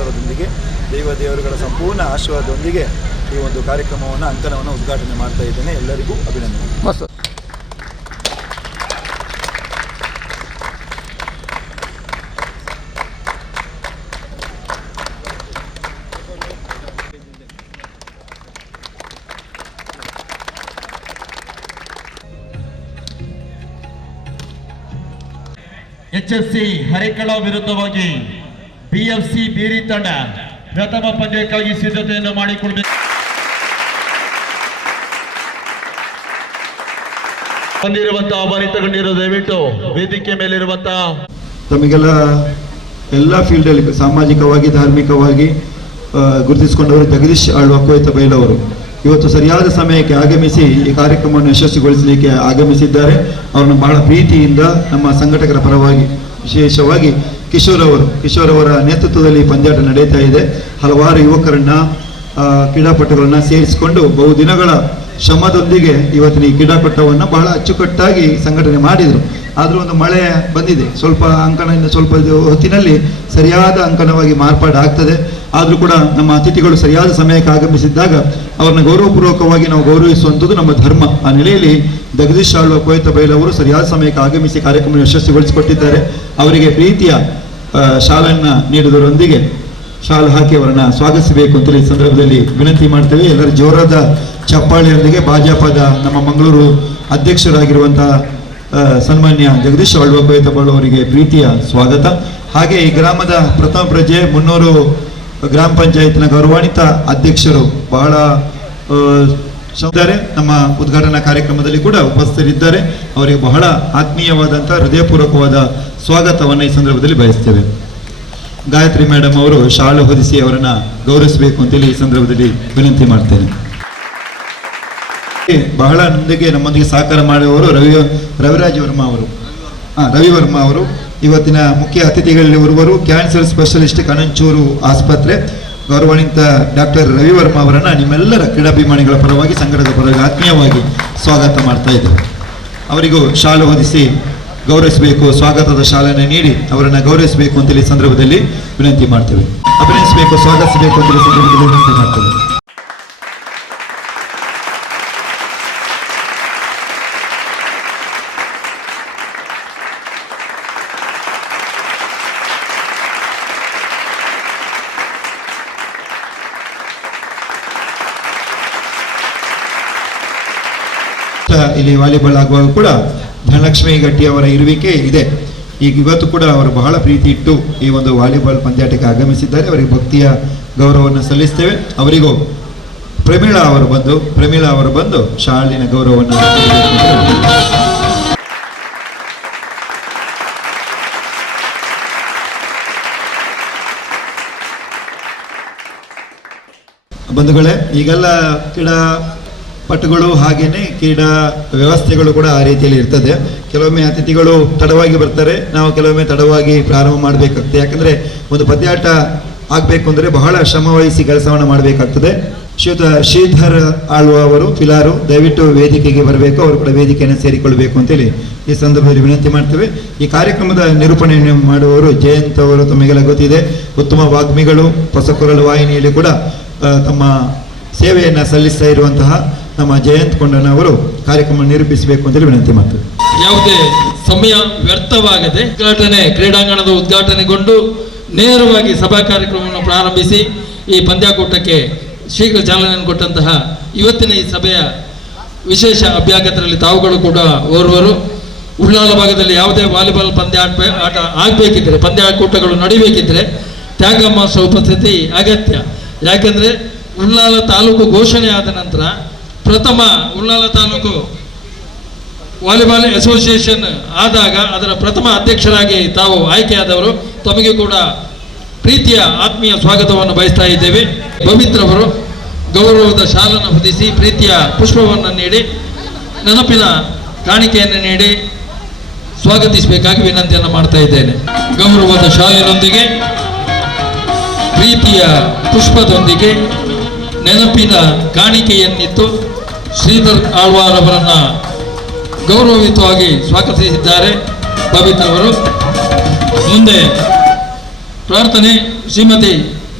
ಸಹಕಾರದೊಂದಿಗೆ ದೇವರುಗಳ ಸಂಪೂರ್ಣ ಆಶೀರ್ವಾದದೊಂದಿಗೆ ಈ ಒಂದು ಕಾರ್ಯಕ್ರಮವನ್ನು ಅಂಕಣವನ್ನು ಉದ್ಘಾಟನೆ ಮಾಡ್ತಾ ಇದ್ದೇನೆ. ಎಲ್ಲರಿಗೂ ಅಭಿನಂದನೆ. HFC ಹರೇಕಳ ವಿರುದ್ಧವಾಗಿ BFC ಬೀರಿ ತಂಡ ಪ್ರಥಮ ಪಂದ್ಯಕ್ಕಾಗಿ ಸಿದ್ಧತೆಯನ್ನು ಮಾಡಿಕೊಳ್ಳಬೇಕು. ಬಂದಿರುವಂತಹ ಅಭಾರಿತಗಣ್ಯರು ದಯವಿಟ್ಟು ವೇದಿಕೆ ಮೇಲಿರುವಂತಹ ತಮಗೆಲ್ಲ ಎಲ್ಲ ಫೀಲ್ಡ್ ಅಲ್ಲಿ ಸಾಮಾಜಿಕವಾಗಿ ಧಾರ್ಮಿಕವಾಗಿ ಗುರುತಿಸಿಕೊಂಡವರು ಜಗದೀಶ್ ಆಳ್ವ ಕೊಯ್ತ ಬೈಲವರು ಇವತ್ತು ಸರಿಯಾದ ಸಮಯಕ್ಕೆ ಆಗಮಿಸಿ ಈ ಕಾರ್ಯಕ್ರಮವನ್ನು ಯಶಸ್ವಿಗೊಳಿಸಲಿಕ್ಕೆ ಆಗಮಿಸಿದ್ದಾರೆ. ಅವರನ್ನು ಬಹಳ ಪ್ರೀತಿಯಿಂದ ನಮ್ಮ ಸಂಘಟಕರ ಪರವಾಗಿ ವಿಶೇಷವಾಗಿ ಕಿಶೋರ್ ಅವರ ನೇತೃತ್ವದಲ್ಲಿ ಪಂದ್ಯಾಟ ನಡೀತಾ ಇದೆ. ಹಲವಾರು ಯುವಕರನ್ನ ಕ್ರೀಡಾಪಟುಗಳನ್ನ ಸೇರಿಸಿಕೊಂಡು ಬಹುದಿನಗಳ ಶ್ರಮದೊಂದಿಗೆ ಇವತ್ತಿನ ಈ ಕ್ರೀಡಾಕೂಟವನ್ನು ಬಹಳ ಅಚ್ಚುಕಟ್ಟಾಗಿ ಸಂಘಟನೆ ಮಾಡಿದರು. ಆದರೂ ಒಂದು ಮಳೆ ಬಂದಿದೆ, ಸ್ವಲ್ಪ ಅಂಕಣದಿಂದ ಸ್ವಲ್ಪ ಹೊತ್ತಿನಲ್ಲಿ ಸರಿಯಾದ ಅಂಕಣವಾಗಿ ಮಾರ್ಪಾಡು ಆಗ್ತದೆ. ಆದರೂ ಕೂಡ ನಮ್ಮ ಅತಿಥಿಗಳು ಸರಿಯಾದ ಸಮಯಕ್ಕೆ ಆಗಮಿಸಿದ್ದಾಗ ಅವರನ್ನು ಗೌರವಪೂರ್ವಕವಾಗಿ ನಾವು ಗೌರವಿಸುವಂಥದ್ದು ನಮ್ಮ ಧರ್ಮ. ಆ ನೆಲೆಯಲ್ಲಿ ಜಗದೀಶ್ ಆಳ್ವ ಕೊಯ್ತ ಬೈಲವರು ಸರಿಯಾದ ಸಮಯಕ್ಕೆ ಆಗಮಿಸಿ ಕಾರ್ಯಕ್ರಮ ಯಶಸ್ವಿಗೊಳಿಸಿಕೊಟ್ಟಿದ್ದಾರೆ. ಅವರಿಗೆ ಪ್ರೀತಿಯ ಶಾಲನ್ನ ನೀಡುವುದರೊಂದಿಗೆ ಶಾಲು ಹಾಕಿ ಅವರನ್ನು ಸ್ವಾಗತಿಸಬೇಕು ಅಂತ ಈ ಸಂದರ್ಭದಲ್ಲಿ ವಿನಂತಿ ಮಾಡ್ತೇವೆ. ಎಲ್ಲರ ಜೋರಾದ ಚಪ್ಪಾಳೆಯೊಂದಿಗೆ ಭಾಜಪದ ನಮ್ಮ ಮಂಗಳೂರು ಅಧ್ಯಕ್ಷರಾಗಿರುವಂತಹ ಸನ್ಮಾನ್ಯ ಜಗದೀಶ್ ಆಳ್ವ ಕೊಯ್ತ ಬೈಲು ಅವರಿಗೆ ಪ್ರೀತಿಯ ಸ್ವಾಗತ. ಹಾಗೆ ಈ ಗ್ರಾಮದ ಪ್ರಥಮ ಪ್ರಜೆ ಮುನ್ನೂರು ಗ್ರಾಮ ಪಂಚಾಯತ್ನ ಗೌರವಾನ್ವಿತ ಅಧ್ಯಕ್ಷರು ಬಹಳ ನಮ್ಮ ಉದ್ಘಾಟನಾ ಕಾರ್ಯಕ್ರಮದಲ್ಲಿ ಕೂಡ ಉಪಸ್ಥಿತರಿದ್ದಾರೆ. ಅವರಿಗೆ ಬಹಳ ಆತ್ಮೀಯವಾದಂತಹ ಹೃದಯಪೂರ್ವಕವಾದ ಸ್ವಾಗತವನ್ನು ಈ ಸಂದರ್ಭದಲ್ಲಿ ಬಯಸ್ತೇವೆ. ಗಾಯತ್ರಿ ಮೇಡಮ್ ಅವರು ಶಾಲು ಹೊದಿಸಿ ಅವರನ್ನ ಗೌರವಿಸಬೇಕು ಅಂತೇಳಿ ಈ ಸಂದರ್ಭದಲ್ಲಿ ವಿನಂತಿ ಮಾಡ್ತೇನೆ. ಬಹಳ ನಮ್ಮೊಂದಿಗೆ ಸಹಕಾರ ಮಾಡುವವರು ರವಿ ವರ್ಮ ಅವರು ಇವತ್ತಿನ ಮುಖ್ಯ ಅತಿಥಿಗಳಲ್ಲಿ ಒಬ್ಬರು ಕ್ಯಾನ್ಸರ್ ಸ್ಪೆಷಲಿಸ್ಟ್ ಕಣಂಚೂರು ಆಸ್ಪತ್ರೆ ಗೌರವಾನ್ವಿತ ಡಾಕ್ಟರ್ ರವಿ ವರ್ಮ ಅವರನ್ನ ನಿಮ್ಮೆಲ್ಲರ ಕ್ರೀಡಾಭಿಮಾನಿಗಳ ಪರವಾಗಿ ಸಂಘಟದ ಪರವಾಗಿ ಆತ್ಮೀಯವಾಗಿ ಸ್ವಾಗತ ಮಾಡ್ತಾ ಇದ್ದೇವೆ. ಅವರಿಗೂ ಶಾಲು ಹೊದಿಸಿ ಗೌರವಿಸಬೇಕು, ಸ್ವಾಗತದ ಶಾಲೆಯನ್ನು ನೀಡಿ ಅವರನ್ನು ಗೌರವಿಸಬೇಕು ಅಂತೇಳಿ ಸಂದರ್ಭದಲ್ಲಿ ವಿನಂತಿ ಮಾಡ್ತೇವೆ. ಅಭಿನಯಿಸಬೇಕು, ಸ್ವಾಗತಿಸಬೇಕು ಅಂತೇಳಿ ಸಂದರ್ಭದಲ್ಲಿ ವಿನಂತಿ ಮಾಡ್ತೇವೆ. ಇಲ್ಲಿ ವಾಲಿಬಾಲ್ ಆಗುವಾಗ ಕೂಡ ಧನಲಕ್ಷ್ಮಿ ಗಟ್ಟಿ ಅವರ ಇರುವಿಕೆ ಇದೆ. ಈಗ ಇವತ್ತು ಕೂಡ ಅವರು ಬಹಳ ಪ್ರೀತಿ ಇಟ್ಟು ಈ ಒಂದು ವಾಲಿಬಾಲ್ ಪಂದ್ಯಾಟಕ್ಕೆ ಆಗಮಿಸಿದ್ದಾರೆ. ಅವರಿಗೆ ಭಕ್ತಿಯ ಗೌರವವನ್ನು ಸಲ್ಲಿಸ್ತೇವೆ. ಅವರಿಗೂ ಪ್ರಮೀಳಾ ಅವರು ಬಂದು ಶಾಲಿನ ಗೌರವವನ್ನು ಬಂಧುಗಳೇ, ಈಗೆಲ್ಲ ಪಟುಗಳು ಹಾಗೇನೆ ಕ್ರೀಡಾ ವ್ಯವಸ್ಥೆಗಳು ಕೂಡ ಆ ರೀತಿಯಲ್ಲಿ ಇರ್ತದೆ. ಕೆಲವೊಮ್ಮೆ ಅತಿಥಿಗಳು ತಡವಾಗಿ ಬರ್ತಾರೆ, ನಾವು ಕೆಲವೊಮ್ಮೆ ತಡವಾಗಿ ಪ್ರಾರಂಭ ಮಾಡಬೇಕಾಗ್ತದೆ. ಯಾಕಂದ್ರೆ ಒಂದು ಪಂದ್ಯಾಟ ಆಗಬೇಕು ಅಂದರೆ ಬಹಳ ಶ್ರಮವಹಿಸಿ ಕೆಲಸವನ್ನು ಮಾಡಬೇಕಾಗ್ತದೆ. ಶ್ರೀಧರ್ ಆಳ್ವ ಅವರು ಫಿಲಾರು ದಯವಿಟ್ಟು ವೇದಿಕೆಗೆ ಬರಬೇಕು, ಅವರು ಕೂಡ ವೇದಿಕೆಯನ್ನು ಸೇರಿಕೊಳ್ಬೇಕು ಅಂತೇಳಿ ಈ ಸಂದರ್ಭದಲ್ಲಿ ವಿನಂತಿ ಮಾಡ್ತೇವೆ. ಈ ಕಾರ್ಯಕ್ರಮದ ನಿರೂಪಣೆಯನ್ನು ಮಾಡುವವರು ಜಯಂತ್ ಅವರು, ತಮಗೆಲ್ಲ ಗೊತ್ತಿದೆ, ಉತ್ತಮ ವಾಗ್ಮಿಗಳು. ಹೊಸಕೊರಳು ವಾಹಿನಿಯಲ್ಲಿ ಕೂಡ ತಮ್ಮ ಸೇವೆಯನ್ನು ಸಲ್ಲಿಸ್ತಾ ಇರುವಂತಹ ನಮ್ಮ ಜಯಂತ್ ಕೊಂಡನ ಅವರು ಕಾರ್ಯಕ್ರಮ ನಿರೂಪಿಸಬೇಕು ಅಂತೇಳಿ ವಿನಂತಿ ಮಾಡ್ತೇವೆ. ಯಾವುದೇ ಸಮಯ ವ್ಯರ್ಥವಾಗದೆ ಕ್ರೀಡಾಂಗಣದ ಉದ್ಘಾಟನೆಗೊಂಡು ನೇರವಾಗಿ ಸಭಾ ಕಾರ್ಯಕ್ರಮವನ್ನು ಪ್ರಾರಂಭಿಸಿ ಈ ಪಂದ್ಯಾಕೂಟಕ್ಕೆ ಶೀಘ್ರ ಚಾಲನೆಯನ್ನು ಕೊಟ್ಟಂತಹ ಇವತ್ತಿನ ಈ ಸಭೆಯ ವಿಶೇಷ ಅಭ್ಯಾಗತರಲ್ಲಿ ತಾವುಗಳು ಕೂಡ ಓರ್ವರು. ಉಳ್ಳಾಲ ಭಾಗದಲ್ಲಿ ಯಾವುದೇ ವಾಲಿಬಾಲ್ ಆಟ ಆಗಬೇಕಿದ್ರೆ, ಪಂದ್ಯಾಕೂಟಗಳು ನಡಿಬೇಕಿದ್ರೆ ತ್ಯಾಗ ಮಹೋತ್ಸವ ಉಪಸ್ಥಿತಿ ಅಗತ್ಯ. ಯಾಕೆಂದರೆ ಉಳ್ಳಾಲ ತಾಲೂಕು ಘೋಷಣೆ ಆದ ನಂತರ ಪ್ರಥಮ ಉಳ್ಳಾಲ ತಾಲೂಕು ವಾಲಿಬಾಲ್ ಅಸೋಸಿಯೇಷನ್ ಆದಾಗ ಅದರ ಪ್ರಥಮ ಅಧ್ಯಕ್ಷರಾಗಿ ತಾವು ಆಯ್ಕೆಯಾದವರು. ತಮಗೆ ಕೂಡ ಪ್ರೀತಿಯ ಆತ್ಮೀಯ ಸ್ವಾಗತವನ್ನು ಬಯಸ್ತಾ ಇದ್ದೇವೆ. ಪವಿತ್ರವರು ಗೌರವದ ಶಾಲನ್ನು ಹೊದಿಸಿ ಪ್ರೀತಿಯ ಪುಷ್ಪವನ್ನು ನೀಡಿ ನೆನಪಿನ ಕಾಣಿಕೆಯನ್ನು ನೀಡಿ ಸ್ವಾಗತಿಸಬೇಕಾಗಿ ವಿನಂತಿಯನ್ನು ಮಾಡ್ತಾ ಇದ್ದೇನೆ. ಗೌರವದ ಶಾಲಿನೊಂದಿಗೆ ಪ್ರೀತಿಯ ಪುಷ್ಪದೊಂದಿಗೆ ನೆನಪಿನ ಕಾಣಿಕೆಯನ್ನಿತ್ತು ಶ್ರೀಧರ್ ಆಳ್ವಾರವರನ್ನು ಗೌರವಯುತವಾಗಿ ಸ್ವಾಗತಿಸಿದ್ದಾರೆ ಪವಿತ್ರವರು. ಮುಂದೆ ಪ್ರಾರ್ಥನೆ ಶ್ರೀಮತಿ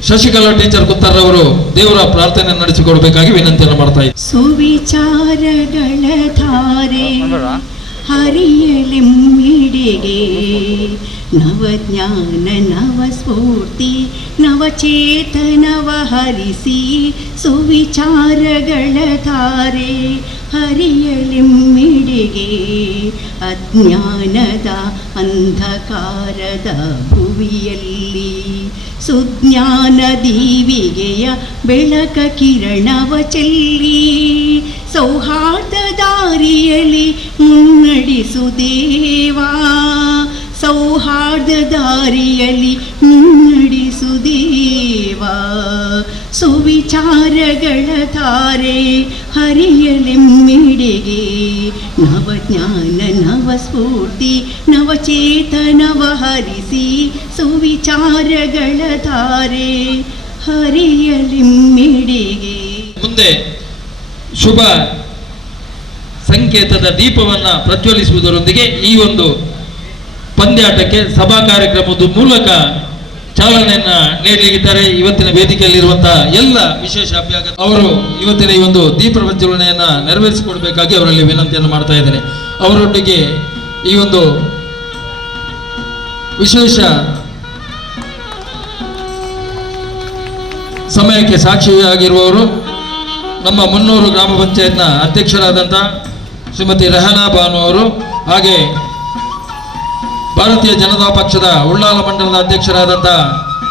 ಶಶಿಕಲಾ ಟೀಚರ್ ಕುತ್ತರ್ರವರು ದೇವರ ಪ್ರಾರ್ಥನೆ ನಡೆಸಿಕೊಡ್ಬೇಕಾಗಿ ವಿನಂತಿಯನ್ನು ಮಾಡ್ತಾ ಇದ್ದಾರೆ. ಸುವಿಚಾರಗಳ ಧಾರೆ ಹರಿಯಲೆಮ್ಮಿಡೆಗೆ ನವಜ್ಞಾನ ನವ ಸ್ಫೂರ್ತಿ ನವಚೇತನವ ಹರಿಸಿ ಸುವಿಚಾರಗಳ ಧಾರೆ ಹರಿಯಲೆಮ್ಮಿಡೆಗೆ ಅಜ್ಞಾನದ ಅಂಧಕಾರದ ಭುವಿಯಲ್ಲಿ ಸುಜ್ಞಾನ ದೀವಿಗೆಯ ಬೆಳಕ ಕಿರಣವ ಚೆಲ್ಲಿ ಸೌಹಾರ್ದ ದಾರಿಯಲ್ಲಿ ಮುನ್ನಡೆಸು ದೇವಾ ಸೌಹಾರ್ದ ದಾರಿಯಲ್ಲಿ ಮುನ್ನಡೆಸು ದೇವಾ ಸುವಿಚಾರಗಳ ತಾರೆ ಹರಿಯಲೆಮ್ಮಿಡೆಗೆ ನವಜ್ಞಾನ ನವ ಸ್ಫೂರ್ತಿ ನವಚೇತನವ ಹರಿಸಿ ಸುವಿಚಾರಗಳ ತಾರೆ ಹರಿಯಲೆಮ್ಮಿಡೆಗೆ. ಮುಂದೆ ಶುಭ ಸಂಕೇತದ ದೀಪವನ್ನು ಪ್ರಜ್ವಲಿಸುವುದರೊಂದಿಗೆ ಈ ಒಂದು ಪಂದ್ಯಾಟಕ್ಕೆ ಸಭಾ ಕಾರ್ಯಕ್ರಮದ ಮೂಲಕ ಚಾಲನೆಯನ್ನ ನೀಡಲಿದ್ದಾರೆ. ಇವತ್ತಿನ ವೇದಿಕೆಯಲ್ಲಿರುವಂತಹ ಎಲ್ಲ ವಿಶೇಷ ಅಭ್ಯಾಸ ಅವರು ಇವತ್ತಿನ ಈ ಒಂದು ದೀಪ ಪ್ರಜ್ವಲನೆಯನ್ನ ನೆರವೇರಿಸಿಕೊಡ್ಬೇಕಾಗಿ ಅವರಲ್ಲಿ ವಿನಂತಿಯನ್ನು ಮಾಡ್ತಾ ಇದ್ದೇನೆ. ಅವರೊಟ್ಟಿಗೆ ಈ ಒಂದು ವಿಶೇಷ ಸಮಯಕ್ಕೆ ಸಾಕ್ಷಿಯಾಗಿರುವವರು ನಮ್ಮ ಮುನ್ನೂರು ಗ್ರಾಮ ಪಂಚಾಯತ್ನ ಅಧ್ಯಕ್ಷರಾದಂಥ ಶ್ರೀಮತಿ ರೆಹನಾ ಬಾನು ಅವರು, ಹಾಗೆ ಭಾರತೀಯ ಜನತಾ ಪಕ್ಷದ ಉಳ್ಳಾಲ ಮಂಡಲದ ಅಧ್ಯಕ್ಷರಾದಂಥ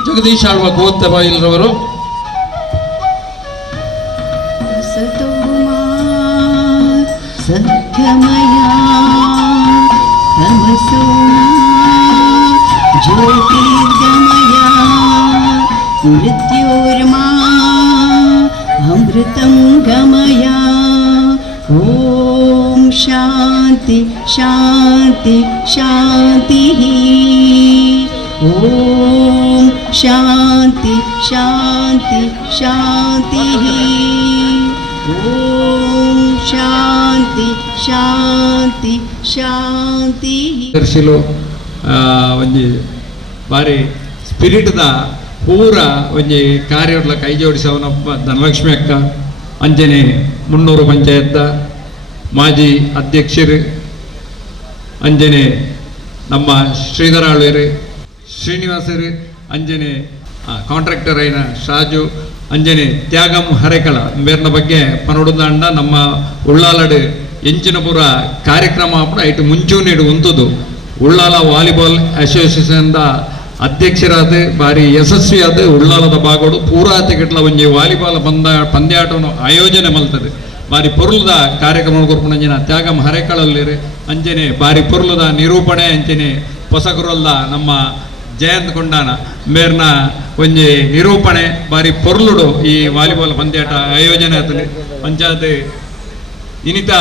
ಜಗದೀಶ್ ಆಳ್ವ ಗೋತ್ತಬೈಲ್ರವರು, ಸತ್ಯಮಯ ತಮಸೋಮ ಜ್ಯೋತಿರ್ಗಮಯ ಮೃತ್ಯೋರ್ಮಾ ಅಮೃತಂ ಗಮಯ. ಓಂ ಶಾಂತಿ ಶಾಂತಿ ಶಾಂತಿ. ಓಂ ಶಾಂತಿ ಶಾಂತಿ ಶಾಂತಿ. ಓಂ ಶಾಂತಿ ಶಾಂತಿ ಶಾಂತಿ. ದರ್ಶಿಲು ಒಂಜಿ ಬಾರಿ ಸ್ಪಿರಿಟ್ದ ಪೂರ ಒಂಜಿ ಕಾರ್ಯಗಳ ಕೈ ಜೋಡಿಸವನಪ್ಪ ಧನಲಕ್ಷ್ಮಿ ಅಕ್ಕ ಅಂಜನೆ ಮುನ್ನೂರು ಪಂಚಾಯತ್ ಮಾಜಿ ಅಧ್ಯಕ್ಷರು ಅಂಜನೆ ನಮ್ಮ ಶ್ರೀಧರ ಆಳ್ವೇರು ಶ್ರೀನಿವಾಸರು ಅಂಜನೆ ಕಾಂಟ್ರಾಕ್ಟರ್ ಐನ ಶಾಜು ಅಂಜನೆ ತ್ಯಾಗಂ ಹರೇಕಳ ಬೇರ್ನ ಬಗ್ಗೆ ಪನೊಡುಂದಾಂಡ ನಮ್ಮ ಉಳ್ಳಾಲಡು ಎಂಚಿನ ಪೂರ ಕಾರ್ಯಕ್ರಮ ಕೂಡ ಐಟು ಮುಂಚೂಣಿಡು ಉಂತುದು ಉಳ್ಳಾಲ ವಾಲಿಬಾಲ್ ಅಸೋಸಿಯೇಷನ್ದ ಅಧ್ಯಕ್ಷರಾದ ಬಾರಿ ಯಶಸ್ವಿಯಾದ ಉಳ್ಳಾಲದ ಭಾಗಗಳು ಪೂರಾ ತಿಗಟ್ಲ ಒಂಜಿ ವಾಲಿಬಾಲ್ ಪಂದ್ಯಾಟವನ್ನು ಆಯೋಜನೆ ಮಲ್ತದೆ. ಬಾರಿ ಪೊರ್ಲದ ಕಾರ್ಯಕ್ರಮ ಕೊರ್ಪುಣಂಜಿನ ತ್ಯಾಗಂ ಹರೇಕಳಲ್ಲಿರು ಅಂಜನೆ ಬಾರಿ ಪೊರ್ಲದ ನಿರೂಪಣೆ ಅಂಚನೆ ಹೊಸಗುರಲ್ದ ನಮ್ಮ ಜಯಂತ್ ಕೊಂಡಾನ ಮೇರ್ನ ಒಂಜಿ ನಿರೂಪಣೆ ಬಾರಿ ಪೊರ್ಲುಡು ಈ ವಾಲಿಬಾಲ್ ಪಂದ್ಯಾಟ ಆಯೋಜನೆ ಆತದೆ. ಪಂಚಾಯತ್ ಇನ್ನಿತ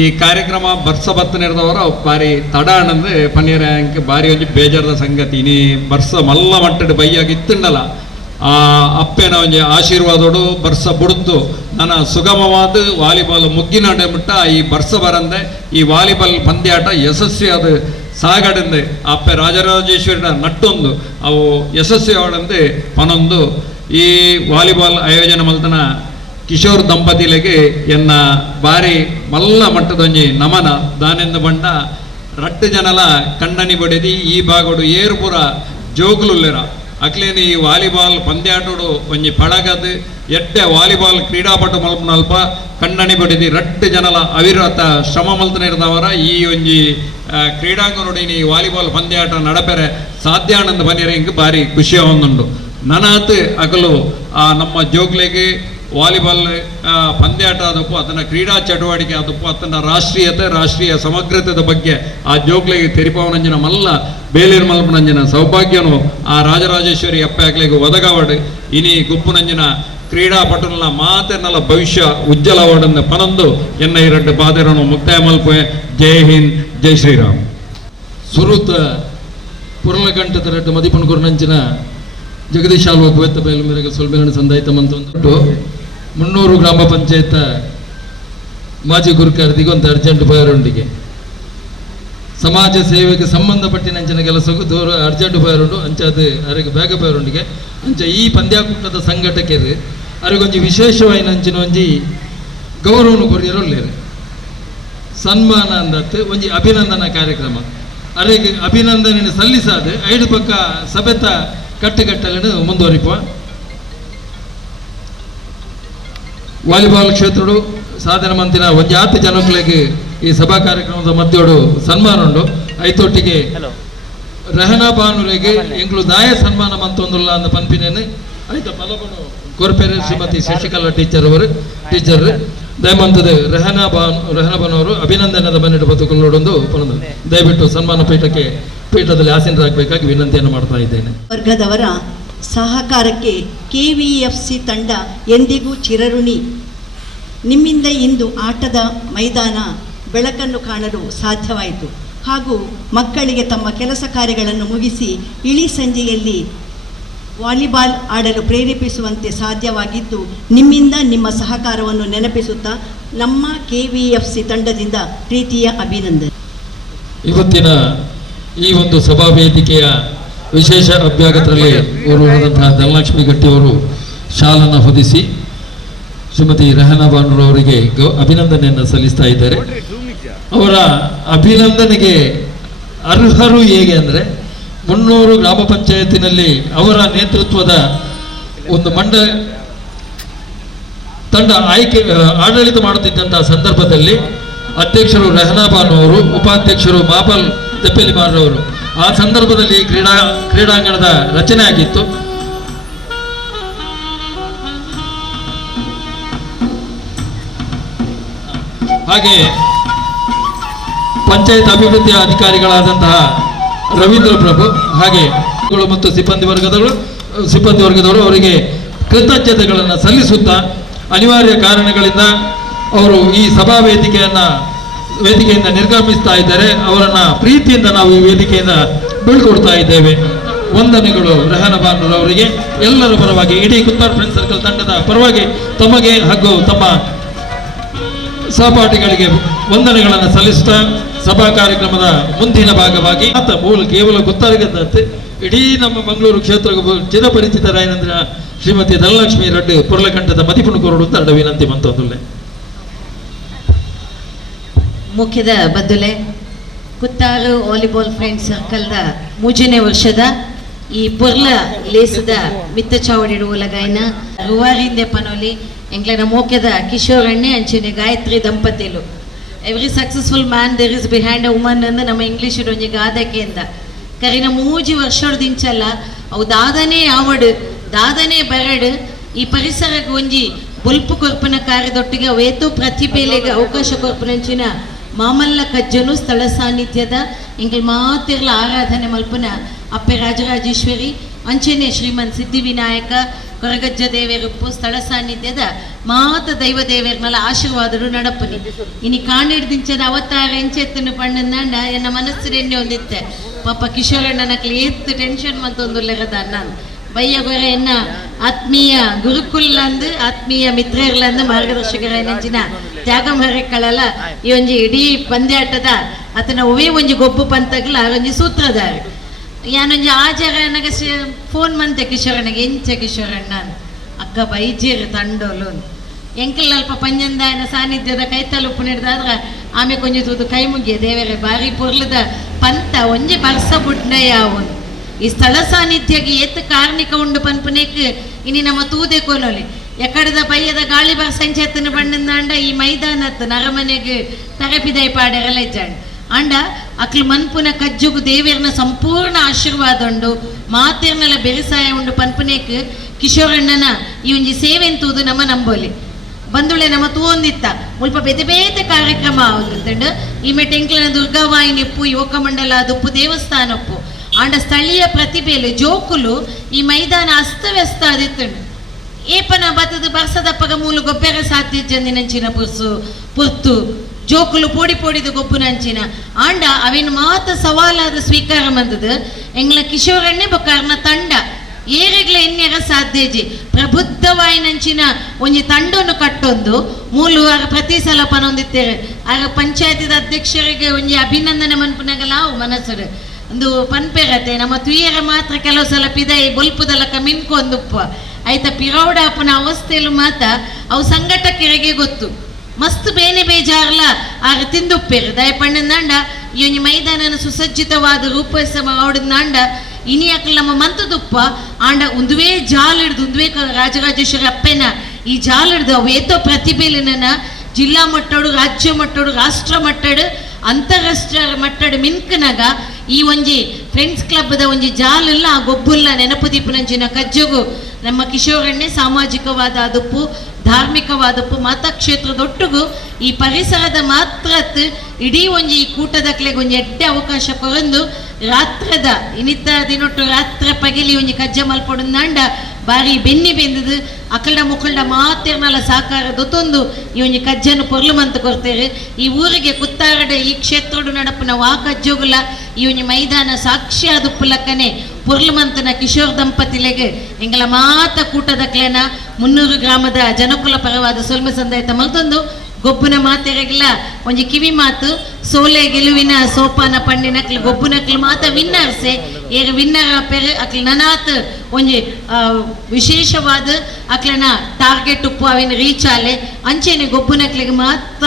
ಈ ಕಾರ್ಯಕ್ರಮ ಬರ್ಸ ಬತ್ತನಿರ್ದವರ ಬಾರಿ ತಡ ಅನ್ನಂದು ಪನ್ನೀರ ಬಾರಿ ಒಂಜಿ ಬೇಜಾರದ ಸಂಗತಿ. ಇನಿ ಬರ್ಸ ಮಲ್ಲ ಮಟ್ಟದ ಬೈಯಾಗಿ ಇತ್ತುಂಡಲ್ಲ ಆ ಅಪ್ಪೆನ ಒಂಜಿ ಆಶೀರ್ವಾದೋಡು ಬರ್ಸ ಬುಡುತ್ತು ನನ್ನ ಸುಗಮವಾದ ವಾಲಿಬಾಲ್ ಮುಗ್ಗಿನಾಡ ಮುಟ್ಟ ಈ ಬರ್ಸ ಬರಂದೆ ಈ ವಾಲಿಬಾಲ್ ಪಂದ್ಯಾಟ ಯಶಸ್ವಿಯಾದ ಸಾಗಡಂದು ಅಪ್ಪೆ ರಾಜರಾಜೇಶ್ವರಿನ ನಟ್ಟೊಂದು ಅವು ಯಶಸ್ವಿ ಅವಳಂದು ಪನೊಂದು ಈ ವಾಲಿಬಾಲ್ ಆಯೋಜನೆ ಮಲ್ತನ ಕಿಶೋರ್ ದಂಪತಿಲೆಗೆ ಎನ್ನ ಬಾರಿ ಮಲ್ಲ ಮಟ್ಟದೊಂಜಿ ನಮನ ದಾನೆಂದು ಬಂಡ ರಟ್ಟು ಜನಲ ಕಂಡನಿ ಬಡಿದಿ ಈ ಭಾಗಡು ಏರ್ಪುರ ಜೋಗ್ಲುಲ್ಲೆರ ಅಕ್ಲೇನಿ ಈ ವಾಲಿಬಾಲ್ ಪಂದ್ಯಾಟೋಡು ಒಂಜಿ ಪಳಗದ್ ಎಟ್ಟೆ ವಾಲಿಬಾಲ್ ಕ್ರೀಡಾಪಟು ಮಲ್ಪನಲ್ಪ ಕಂಡನಿ ಬಡಿದಿ ರಟ್ಟು ಜನಲ ಅವಿರತ ಶ್ರಮ ಮಲ್ತನಿರ್ದವರ ಈ ಒಂಜಿ ಕ್ರೀಡಾಂಗಣೋಡಿ ಈ ವಾಲಿಬಾಲ್ ಪಂದ್ಯಾಟ ನಡಪೆರೆ ಸಾಧ್ಯ ಆನಂದ ಬನ್ನಿರೆ ಇಂಗೆ ಬಾರಿ ಖುಷಿ ಹೊಂದುಂಡು ನನಾತ್ ಅಗಲು ನಮ್ಮ ಜೋಗ್ಲೆಗೆ ವಾಲಿಬಾಲ್ ಪಂದ್ಯಾಟ ಆದಪ್ಪು ಅದನ್ನ ಕ್ರೀಡಾ ಚಟುವಟಿಕೆ ಆದಪ್ಪು ಅದನ್ನ ರಾಷ್ಟ್ರೀಯ ಸಮಗ್ರತೆದ ಬಗ್ಗೆ ಆ ಜೋಗ್ಲೆಗೆ ತೆರಿಪವನಂಜನ ಮಲ್ಲ ಬೇಲೇರು ಮಲ್ಪನಂಜನ ಸೌಭಾಗ್ಯನು ಆ ರಾಜರಾಜೇಶ್ವರಿ ಅಪ್ಪ ಆಗ್ಲಿಗೆ ಒದಗವಾಡು ಇನಿ ಗುಪ್ಪುನಂಜನ ಕ್ರೀಡಾಪಟುನ ಮಾತೆನಲ್ಲ ಭವಿಷ್ಯ ಉಜ್ವಲವಾಡಂದ ಪನಂದು ಎನ್ನ ಎರಡು ಬಾದರನು ಮುಕ್ತಾಯ ಮಲ್ಪೆ. ಜೈ ಹಿಂದ್, ಜೈ ಶ್ರೀರಾಮ್. ಸುರುತ ಪುರಲಗಂಟದ ರಡ್ಡು ಮದಿಪನ್ ಕುರ್ನಂಚಿನ ಜಗದೀಶ್ ಆಳ್ವ ಕುವೆತ್ತ ಬಯಲು ಮೇರೆಗೆ ಸೊಲ್ಬೇನ ಸಂದಾಯಿತ ಮಂತು ಮುನ್ನೂರು ಗ್ರಾಮ ಪಂಚಾಯತ್ ಮಾಜಿ ಗುರುಕಾರ್ದಿಗೆ ಒಂದು ಅರ್ಜೆಂಟ್ ಬಯರೊಂದಿಗೆ ಸಮಾಜ ಸೇವೆಗೆ ಸಂಬಂಧಪಟ್ಟಿನ ಅಂಚಿನ ಕೆಲಸಕ್ಕೂ ದೂರ ಅರ್ಜೆಂಟ್ ಬಯರುಂಡು ಅಂಚದು ಅವರಿಗೆ ಬೇಗ ಬಯರುಂಡಿಗೆ ಅಂಚ ಈ ಪಂದ್ಯಾಕೂಟದ ಸಂಘಟಕರು ಅವರಿಗೊಂದು ವಿಶೇಷವಾದ ಅಂಚಿನ ಒಂಜಿ ಗೌರವನು ಕೊರಿಯರೊಲ್ಲೇರು ಸನ್ಮಾನ ಅಂದತ್ತು ಒಂಜಿ ಅಭಿನಂದನಾ ಕಾರ್ಯಕ್ರಮ ಅವರಿಗೆ ಅಭಿನಂದನೆ ಸಲ್ಲಿಸಾದ ಐದು ಪಕ್ಕ ಸಭೆತ ಕಟ್ಟುಗಟ್ಟలను ಮುಂದುವರಿಪ ವಾಲಿಬಾಲ್ ಕ್ಷೇತ್ರಡು ಸಾಧನೆ ಮಂತಿನ ಒಂಜಿ 10 ಜನಗಳಿಗೆ ಈ ಸಭಾ ಕಾರ್ಯಕ್ರಮದ ಮಧ್ಯೋಡು ಸನ್ಮಾನ ಉಂಡು ಐತೊಟ್ಟಿಗೆ ರಹನಾ ಬಾನುರಿಗೆ ಎಂಗ್ಲು ದಾಯ ಸನ್ಮಾನ ಮಂತೊಂದುಲ್ಲ ಅಂದ ಪನ್ಪಿನೇನು ಐತ ಪಲಬನು ಕೊರ್ಪೆರೆ ಶ್ರೀಮತಿ ಶಶಿಕಲಾ ಟೀಚರ್ ದಯಮಂತದ ರಹನಾ ಬಾನವರು ಅಭಿನಂದನದ ಮನೆಯ ಬದುಕುಗಳೊಂದು ದಯವಿಟ್ಟು ಸನ್ಮಾನ ಪೀಠದಲ್ಲಿ ಆಸೀನರಾಗಬೇಕಾಗಿ ವಿನಂತಿಯನ್ನು ಮಾಡ್ತಾ ಇದ್ದೇನೆ. ವರ್ಗದವರ ಸಹಕಾರಕ್ಕೆ KVFC ತಂಡ ಎಂದಿಗೂ ಚಿರಋಣಿ. ನಿಮ್ಮಿಂದ ಇಂದು ಆಟದ ಮೈದಾನ ಬೆಳಕನ್ನು ಕಾಣಲು ಸಾಧ್ಯವಾಯಿತು ಹಾಗೂ ಮಕ್ಕಳಿಗೆ ತಮ್ಮ ಕೆಲಸ ಕಾರ್ಯಗಳನ್ನು ಮುಗಿಸಿ ಇಳಿ ಸಂಜೆಯಲ್ಲಿ ವಾಲಿಬಾಲ್ ಆಡಲು ಪ್ರೇರೇಪಿಸುವಂತೆ ಸಾಧ್ಯವಾಗಿದ್ದು ನಿಮ್ಮಿಂದ ನಿಮ್ಮ ಸಹಕಾರವನ್ನು ನೆನಪಿಸುತ್ತಾ ನಮ್ಮ KVFC ತಂಡದಿಂದ ಪ್ರೀತಿಯ ಅಭಿನಂದನೆ. ಇವತ್ತಿನ ಈ ಒಂದು ಸಭಾ ವೇದಿಕೆಯ ವಿಶೇಷ ಅಭ್ಯಾಗತರಲ್ಲಿ ಓರ್ವರಾದಂತಹ ಧನಲಕ್ಷ್ಮಿ ಗಟ್ಟಿಯವರು ಶಾಲನ್ನು ಹೊದಿಸಿ ಶ್ರೀಮತಿ ರಹನಾ ಬಾನುರವರಿಗೆ ಅಭಿನಂದನೆಯನ್ನು ಸಲ್ಲಿಸ್ತಾ ಇದ್ದಾರೆ. ಅವರ ಅಭಿನಂದನೆಗೆ ಅರ್ಹರು ಹೇಗೆ ಅಂದರೆ 300 ಗ್ರಾಮ ಪಂಚಾಯತಿನಲ್ಲಿ ಅವರ ನೇತೃತ್ವದ ಒಂದು ತಂಡ ಆಡಳಿತ ಮಾಡುತ್ತಿದ್ದಂತಹ ಸಂದರ್ಭದಲ್ಲಿ ಅಧ್ಯಕ್ಷರು ರಹನಾ ಬಾನು ಅವರು, ಉಪಾಧ್ಯಕ್ಷರು ಮಾಪಲ್ ತೆಪ್ಪೆಲಿಮಾರವರು. ಆ ಸಂದರ್ಭದಲ್ಲಿ ಕ್ರೀಡಾಂಗಣದ ರಚನೆ ಆಗಿತ್ತು. ಹಾಗೆ ಪಂಚಾಯತ್ ಅಭಿವೃದ್ಧಿ ಅಧಿಕಾರಿಗಳಾದಂತಹ ರವೀಂದ್ರ ಪ್ರಭು ಹಾಗೆ ಮತ್ತು ಸಿಬ್ಬಂದಿ ವರ್ಗದವರು ಅವರಿಗೆ ಕೃತಜ್ಞತೆಗಳನ್ನು ಸಲ್ಲಿಸುತ್ತಾ ಅನಿವಾರ್ಯ ಕಾರಣಗಳಿಂದ ಅವರು ಈ ಸಭಾ ವೇದಿಕೆಯಿಂದ ನಿರ್ಗಮಿಸ್ತಾ ಇದ್ದಾರೆ. ಅವರನ್ನ ಪ್ರೀತಿಯಿಂದ ನಾವು ಈ ವೇದಿಕೆಯಿಂದ ಬೀಳ್ಕೊಡ್ತಾ ಇದ್ದೇವೆ. ವಂದನೆಗಳು ರಹನಾ ಬಾನುರವರಿಗೆ. ಎಲ್ಲರ ಪರವಾಗಿ ಇಡೀ ಕುತ್ತಾರ್ ಫ್ರೆಂಡ್ಸ್ ಸರ್ಕಲ್ ತಂಡದ ಪರವಾಗಿ ತಮಗೆ ಹಾಗೂ ತಮ್ಮ ಸಹಪಾಠಿಗಳಿಗೆ ವಂದನೆಗಳನ್ನು ಸಲ್ಲಿಸುತ್ತಾ ಸಭಾ ಕಾರ್ಯಕ್ರಮದ ಮುಂದಿನ ಭಾಗವಾಗಿ ಕೇವಲ ಗೊತ್ತಾಗದಂತೆ ಇಡೀ ನಮ್ಮ ಮಂಗಳೂರು ಕ್ಷೇತ್ರಕ್ಕೆ ಚಿರಪರಿಚಿತರಾಯನಂದ್ರ ಶ್ರೀಮತಿ ಧನಲಕ್ಷ್ಮಿ ರೆಡ್ಡಿ ಪೊರ್ಲಕಂಠದ ಮದಿಪುಣು ಕೊರಡು ತಂಡ ವಿನಂತಿ ಮಂತೊಂದುಲ್ಲೆ. ಮುಖ್ಯದ ಬದ್ದುಲೆ ಕುತ್ತಾರು ವಾಲಿಬಾಲ್ ಫ್ರೆಂಡ್ಸ್ ಸರ್ಕಲ್ದ 3ನೇ ವರ್ಷದ ಈ ಪೊರ್ಲ ಲೇಸದ ಮಿತ್ತ ಚಾವಡಿಡು ಒಲಗಾಯನ ರುವಾರಿಂದೆ ಪನೋಲಿ ಎಂಗ್ಲನ ಮೋಕ್ಯದ ಕಿಶೋರಣ್ಣೆ ಅಂಚೆನೆ ಗಾಯತ್ರಿ ದಂಪತಿಲು. Every successful man there is behind a woman ಅಂದ ನಮ್ಮ ಇಂಗ್ಲೀಷ್ ಒಂಜಿ ಗಾದಕೆಯಿಂದ ಕರಿನ 3 ವರ್ಷದಿಂಚಲ್ಲ ಅವು ದಾದನೆ ಆವಡು ದಾದನೆ ಬೆರಡು ಈ ಪರಿಸರಕ್ಕೆ ಒಂಜಿ ಬೊಲ್ಪು ಕೊರ್ಪನ ಕಾರ್ಯದೊಟ್ಟಿಗೆ ಅವೇತು ಪ್ರತಿಭೆಲೆಗೆ ಅವಕಾಶ ಕೊರ್ಪನಂಚಿನ ಮಾಮಲ್ಲ ಕಜ್ಜನು ಸ್ಥಳ ಸಾನ್ನಿಧ್ಯದ ಎಂಕಲ್ ಮಾತಿರ್ಲ ಆರಾಧನೆ ಮಲ್ಪನ ಅಪ್ಪೆ ರಾಜರಾಜೇಶ್ವರಿ ಅಂಚೆನೆ ಶ್ರೀಮಂತ್ ಸಿದ್ಧಿವಿನಾಯಕ ಕೊರಗಜ್ಜ ದೇವೇರಪ್ಪು ಸ್ಥಳ ಸಾನ್ನಿಧ್ಯದ ಮಾತ ದೈವ ದೇವೇರ್ನಲ್ಲ ಆಶೀರ್ವಾದರು ನಡಪನಿ ಇನಿ ಕಾಣಿಡ್ದಿಂಚದ ಅವತಾರ ಎಂಚೆತ್ತನ್ನು ಪಣ್ಣಂದ ಎನ್ನ ಮನಸ್ಸಿನ ಒಂದಿತ್ತೆ ಪಾಪ ಕಿಶೋರಣ್ಣನಕ್ಲಿ ಎತ್ತು ಟೆನ್ಷನ್ ಮತ್ತೊಂದುಲ್ಲೆರದ ನಾನು ಬಯ್ಯ ಗೊರೆ ಎನ್ನ ಆತ್ಮೀಯ ಗುರುಕುಲ್ಲಂದು ಆತ್ಮೀಯ ಮಿತ್ರರ್ಲಂದು ಮಾರ್ಗದರ್ಶಕರ ನೆಂಚಿನ ತ್ಯಾಗ ಮರಕ್ಕಳಲ್ಲ ಈ ಒಂಜಿ ಇಡೀ ಪಂದ್ಯಾಟದ ಆತನ ಒವೇ ಒಂಜಿ ಗೊಬ್ಬು ಪಂತಗ್ಲ ಒಂಜಿ ಸೂತ್ರಧಾರ ಯಾನೊಂಜಿ ಆಚಾರ ನನಗೆ ಫೋನ್ ಮಂತೆ ಕಿಶೋರಣ್ಣಗೆ ಎಂಚ ಕಿಶೋರಣ್ಣ ಅಕ್ಕ ಬೈಜೀರು ತಂಡೋಲು ಎಂಕಲ್ ಅಲ್ಪ ಪಂಜಂದಾಯನ ಸಾನ್ನಿಧ್ಯದ ಕೈತಲುಪ್ಪು ಹಿಡ್ದಾದ್ರೆ ಆಮೆ ಕೊಂಚ ತೂದು ಕೈ ಮುಗಿಯ ದೇವರೇ ಬಾರಿ ಪೊರ್ಲದ ಪಂತ ಒಂಜಿ ಬರ್ಸ ಬುಡ್ನ ಯಾವನು ಈ ಸ್ಥಳ ಸಾನ್ನಿಧ್ಯಗೆ ಎತ್ತು ಕಾರ್ಣಿಕ ಉಂಡು ಪನ್ಪನೇಕ್ ಇನಿ ನಮ್ಮ ತೂದೆ ಕೊಲೋಲಿ ಎಕಡದ ಬಯ್ಯದ ಗಾಳಿ ಬರ್ ಸಂಚೆತ್ತನ ಬಣ್ಣಂದಾಂಡ ಈ ಮೈದಾನತ್ ನರಮನೆಗೆ ತರಪಿದೈ ಪಾಡ್ಯಾರಲ್ಲ ಇಜ್ಜಾಂಡ್ ಅಂಡ ಅಕ್ಲು ಮನ್ಪುನ ಕಜ್ಜುಗು ದೇವೇರ್ನ ಸಂಪೂರ್ಣ ಆಶೀರ್ವಾದ ಉಂಡು ಮಾತೇರ್ನೆಲ್ಲ ಬೆರಿಸಾಯ ಉಂಡು ಪನ್ಪನೇಕ್ ಕಿಶೋರಣ್ಣನ ಈ ಒಂಜಿ ಸೇವೆ ಅಂತೂದು ನಮ್ಮ ನಂಬೋಲಿ ಬಂದುಳೆ ನಮ್ಮ ತೂಂದಿತ್ತ ಮುಲ್ಪ ಬೇತೆ ಬೇತೆ ಕಾರ್ಯಕ್ರಮ ಆಗುತ್ತಂಡು ಈ ಮೆಟೆಂಕ್ಲನ ದುರ್ಗಾವಾಹಿನಿಪ್ಪು ಯುವಕ ಮಂಡಲ ದುಪ್ಪು ದೇವಸ್ಥಾನಪ್ಪು ಆಂಡ ಸ್ಥಳೀಯ ಪ್ರತಿಭೆಲು ಜೋಕುಲು ಈ ಮೈದಾನ ಅಸ್ತವ್ಯಸ್ತ ಆದಿತ್ತಂಡು ಏಪನ ಬತ್ತದ ಬರ್ಸದಪ್ಪಗ ಮೂಲು ಗೊಬ್ಬರ ಸಾಧ್ಯ ಜಂದಿನಂಚಿನ ಪುರ್ತು ಜೋಕುಲು ಪೋಡಿ ಪೋಡಿದ ಗೊಬ್ಬುನಂಚಿನ ಆಂಡ ಅವೇನು ಮಾತ ಸವಾಲಾದ ಸ್ವೀಕಾರ ಬಂದದು ಎಂಗ್ಲ ಕಿಶೋರಣ್ಣೆ ಬೊಕ್ಕಾರ್ನ ತಂಡ ಏರೆಗ್ಲ ಎನ್ನೆರ ಸಾಧ್ಯಜಿ ಪ್ರಬುದ್ಧವಾಯಿನಂಚಿನ ಒಂಜಿ ತಂಡವನ್ನು ಕಟ್ಟೊಂದು ಮೂಲು ಆಗ ಪ್ರತಿ ಸಲ ಪನೊಂದಿತ್ತೇವೆ ಆಗ ಪಂಚಾಯತಿದ ಅಧ್ಯಕ್ಷರಿಗೆ ಒಂಜಿ ಅಭಿನಂದನೆ ಮನ್ಪುನಾಗಲ್ಲ ಮನಸ್ಸರು ಒಂದು ಪನ್ಪೆರತೆ ನಮ್ಮ ತುಯ್ಯರ ಮಾತ್ರ ಕೆಲವು ಸಲ ಪಿದೈ ಬೊಲ್ಪುದಲ್ಲ ಮಿನ್ಕೊಂದುಪ್ಪ ಆಯ್ತಾ ಪಿರೌಡ ಅಪ್ಪನ ಅವಸ್ಥೆಯಲ್ಲೂ ಮಾತ ಅವು ಸಂಘಟಕರಿಗೆ ಗೊತ್ತು ಮಸ್ತ್ ಬೇನೆ ಬೇಜಾರ್ಲ ಆಗ ತಿಂದುಪ್ಪೇರು ದಯಪಣ್ಣಂದಾಂಡ ಈ ಒಂಜಿ ಮೈದಾನನ ಸುಸಜ್ಜಿತವಾದ ರೂಪಸ ಅವಡಂದಾಂಡ ಇನಿ ಅಕ್ಕಲ್ ನಮ್ಮ ಮಂತದುಪ್ಪ ಆಂಡ ಒಂದುವೇ ಜಾಲ್ ಹಿಡ್ದು ಒಂದುವೇ ರಾಜರಾಜೇಶ್ವರಿ ಅಪ್ಪೆನ ಈ ಜಾಲ್ ಹಿಡ್ದು ಅವು ಏತೋ ಪ್ರತಿಭೆಲಿನ ಜಿಲ್ಲಾ ಮಟ್ಟಡು ರಾಜ್ಯ ಮಟ್ಟಡು ರಾಷ್ಟ್ರ ಮಟ್ಟಡು ಅಂತಾರಾಷ್ಟ್ರೀಯ ಮಟ್ಟಡು ಮಿನ್ಕನಾಗ ಈ ಒಂಜಿ ಫ್ರೆಂಡ್ಸ್ ಕ್ಲಬ್ದ ಒಂಜಿ ಜಾಲಲ್ಲ ಆ ಗೊಬ್ಬುಲ್ಲ ನೆನಪು ದೀಪನಂಚಿನ ಕಜ್ಜಗು ನಮ್ಮ ಕಿಶೋರಣ್ಣೆ ಸಾಮಾಜಿಕವಾದ ಅದಪ್ಪು ಧಾರ್ಮಿಕವಾದಪ್ಪು ಮತಕ್ಷೇತ್ರದೊಟ್ಟಿಗೂ ಈ ಪರಿಸರದ ಮಾತ್ರತ್ ಇಡೀ ಒಂಜಿ ಈ ಕೂಟದಕ್ಲೆಗೆ ಒಂಜಿ ಎಡ್ಡೆ ಅವಕಾಶ ಕೊರಂದು ರಾತ್ರದ ಇನಿತ ದಿನೊಟ್ಟು ರಾತ್ರ ಪಗಿಲಿ ಒಂಜಿ ಕಜ್ಜ ಮಲ್ಪೊಡಂದಾಂಡ ಬಾರಿ ಬೆನ್ನಿ ಬೆಂದದು ಅಕಲ್ಡ ಮುಕ್ಕಲ್ಡ ಮಾತಿರ್ನಲ್ಲ ಸಾಕಾರ ದೊತ್ತೊಂದು ಈ ಒಂಜಿ ಕಜ್ಜನ್ನು ಪೊರ್ಲು ಮಂತ ಕೊಡ್ತೇವೆ ಈ ಊರಿಗೆ ಕುತ್ತಾರಡೆ ಈ ಕ್ಷೇತ್ರಡು ನಡಪುನ ವಾ ಕಜ್ಜೋಗುಲ ಈ ಒಂಜಿ ಮೈದಾನ ಸಾಕ್ಷಿ ಆದುಪ್ಪುಲಕ್ಕನೆ ಪೊರ್ಲು ಮಂತನ ಕಿಶೋರ್ ದಂಪತಿಲೆಗೆ ಎಂಗಳ ಮಾತ ಕೂಟದಕ್ಲೆನ 300 ಗ್ರಾಮದ ಜನಕುಲ ಪರವಾದ ಸೊಲ್ಮ ಸಂದಾಯತ ಮಲ್ತೊಂದು ಗೊಬ್ಬುನ ಮಾತೆರೆಗಿಲ್ಲ ಒಂಜಿ ಕಿವಿ ಮಾತು ಸೋಲೆ ಗೆಲುವಿನ ಸೋಪಾನ ಪಂಡಿನಕ್ಲು ಗೊಬ್ಬುನಕ್ಲು ಮಾತ ವಿನ್ನರ್ಸೆ ಏಗ ವಿನ್ನರ್ ಪೆರ್ ಅಕ್ಲು ನನಾತ್ ಒಂಜಿ ವಿಶೇಷವಾದ ಅಕ್ಲನ ಟಾರ್ಗೆಟ್ ಉಪ್ಪು ಅವಿನ ರೀಚ್ ಆಲೆ ಅಂಚೆನೆ ಗೊಬ್ಬುನಕ್ಲಿಗೆ ಮಾತ್ರ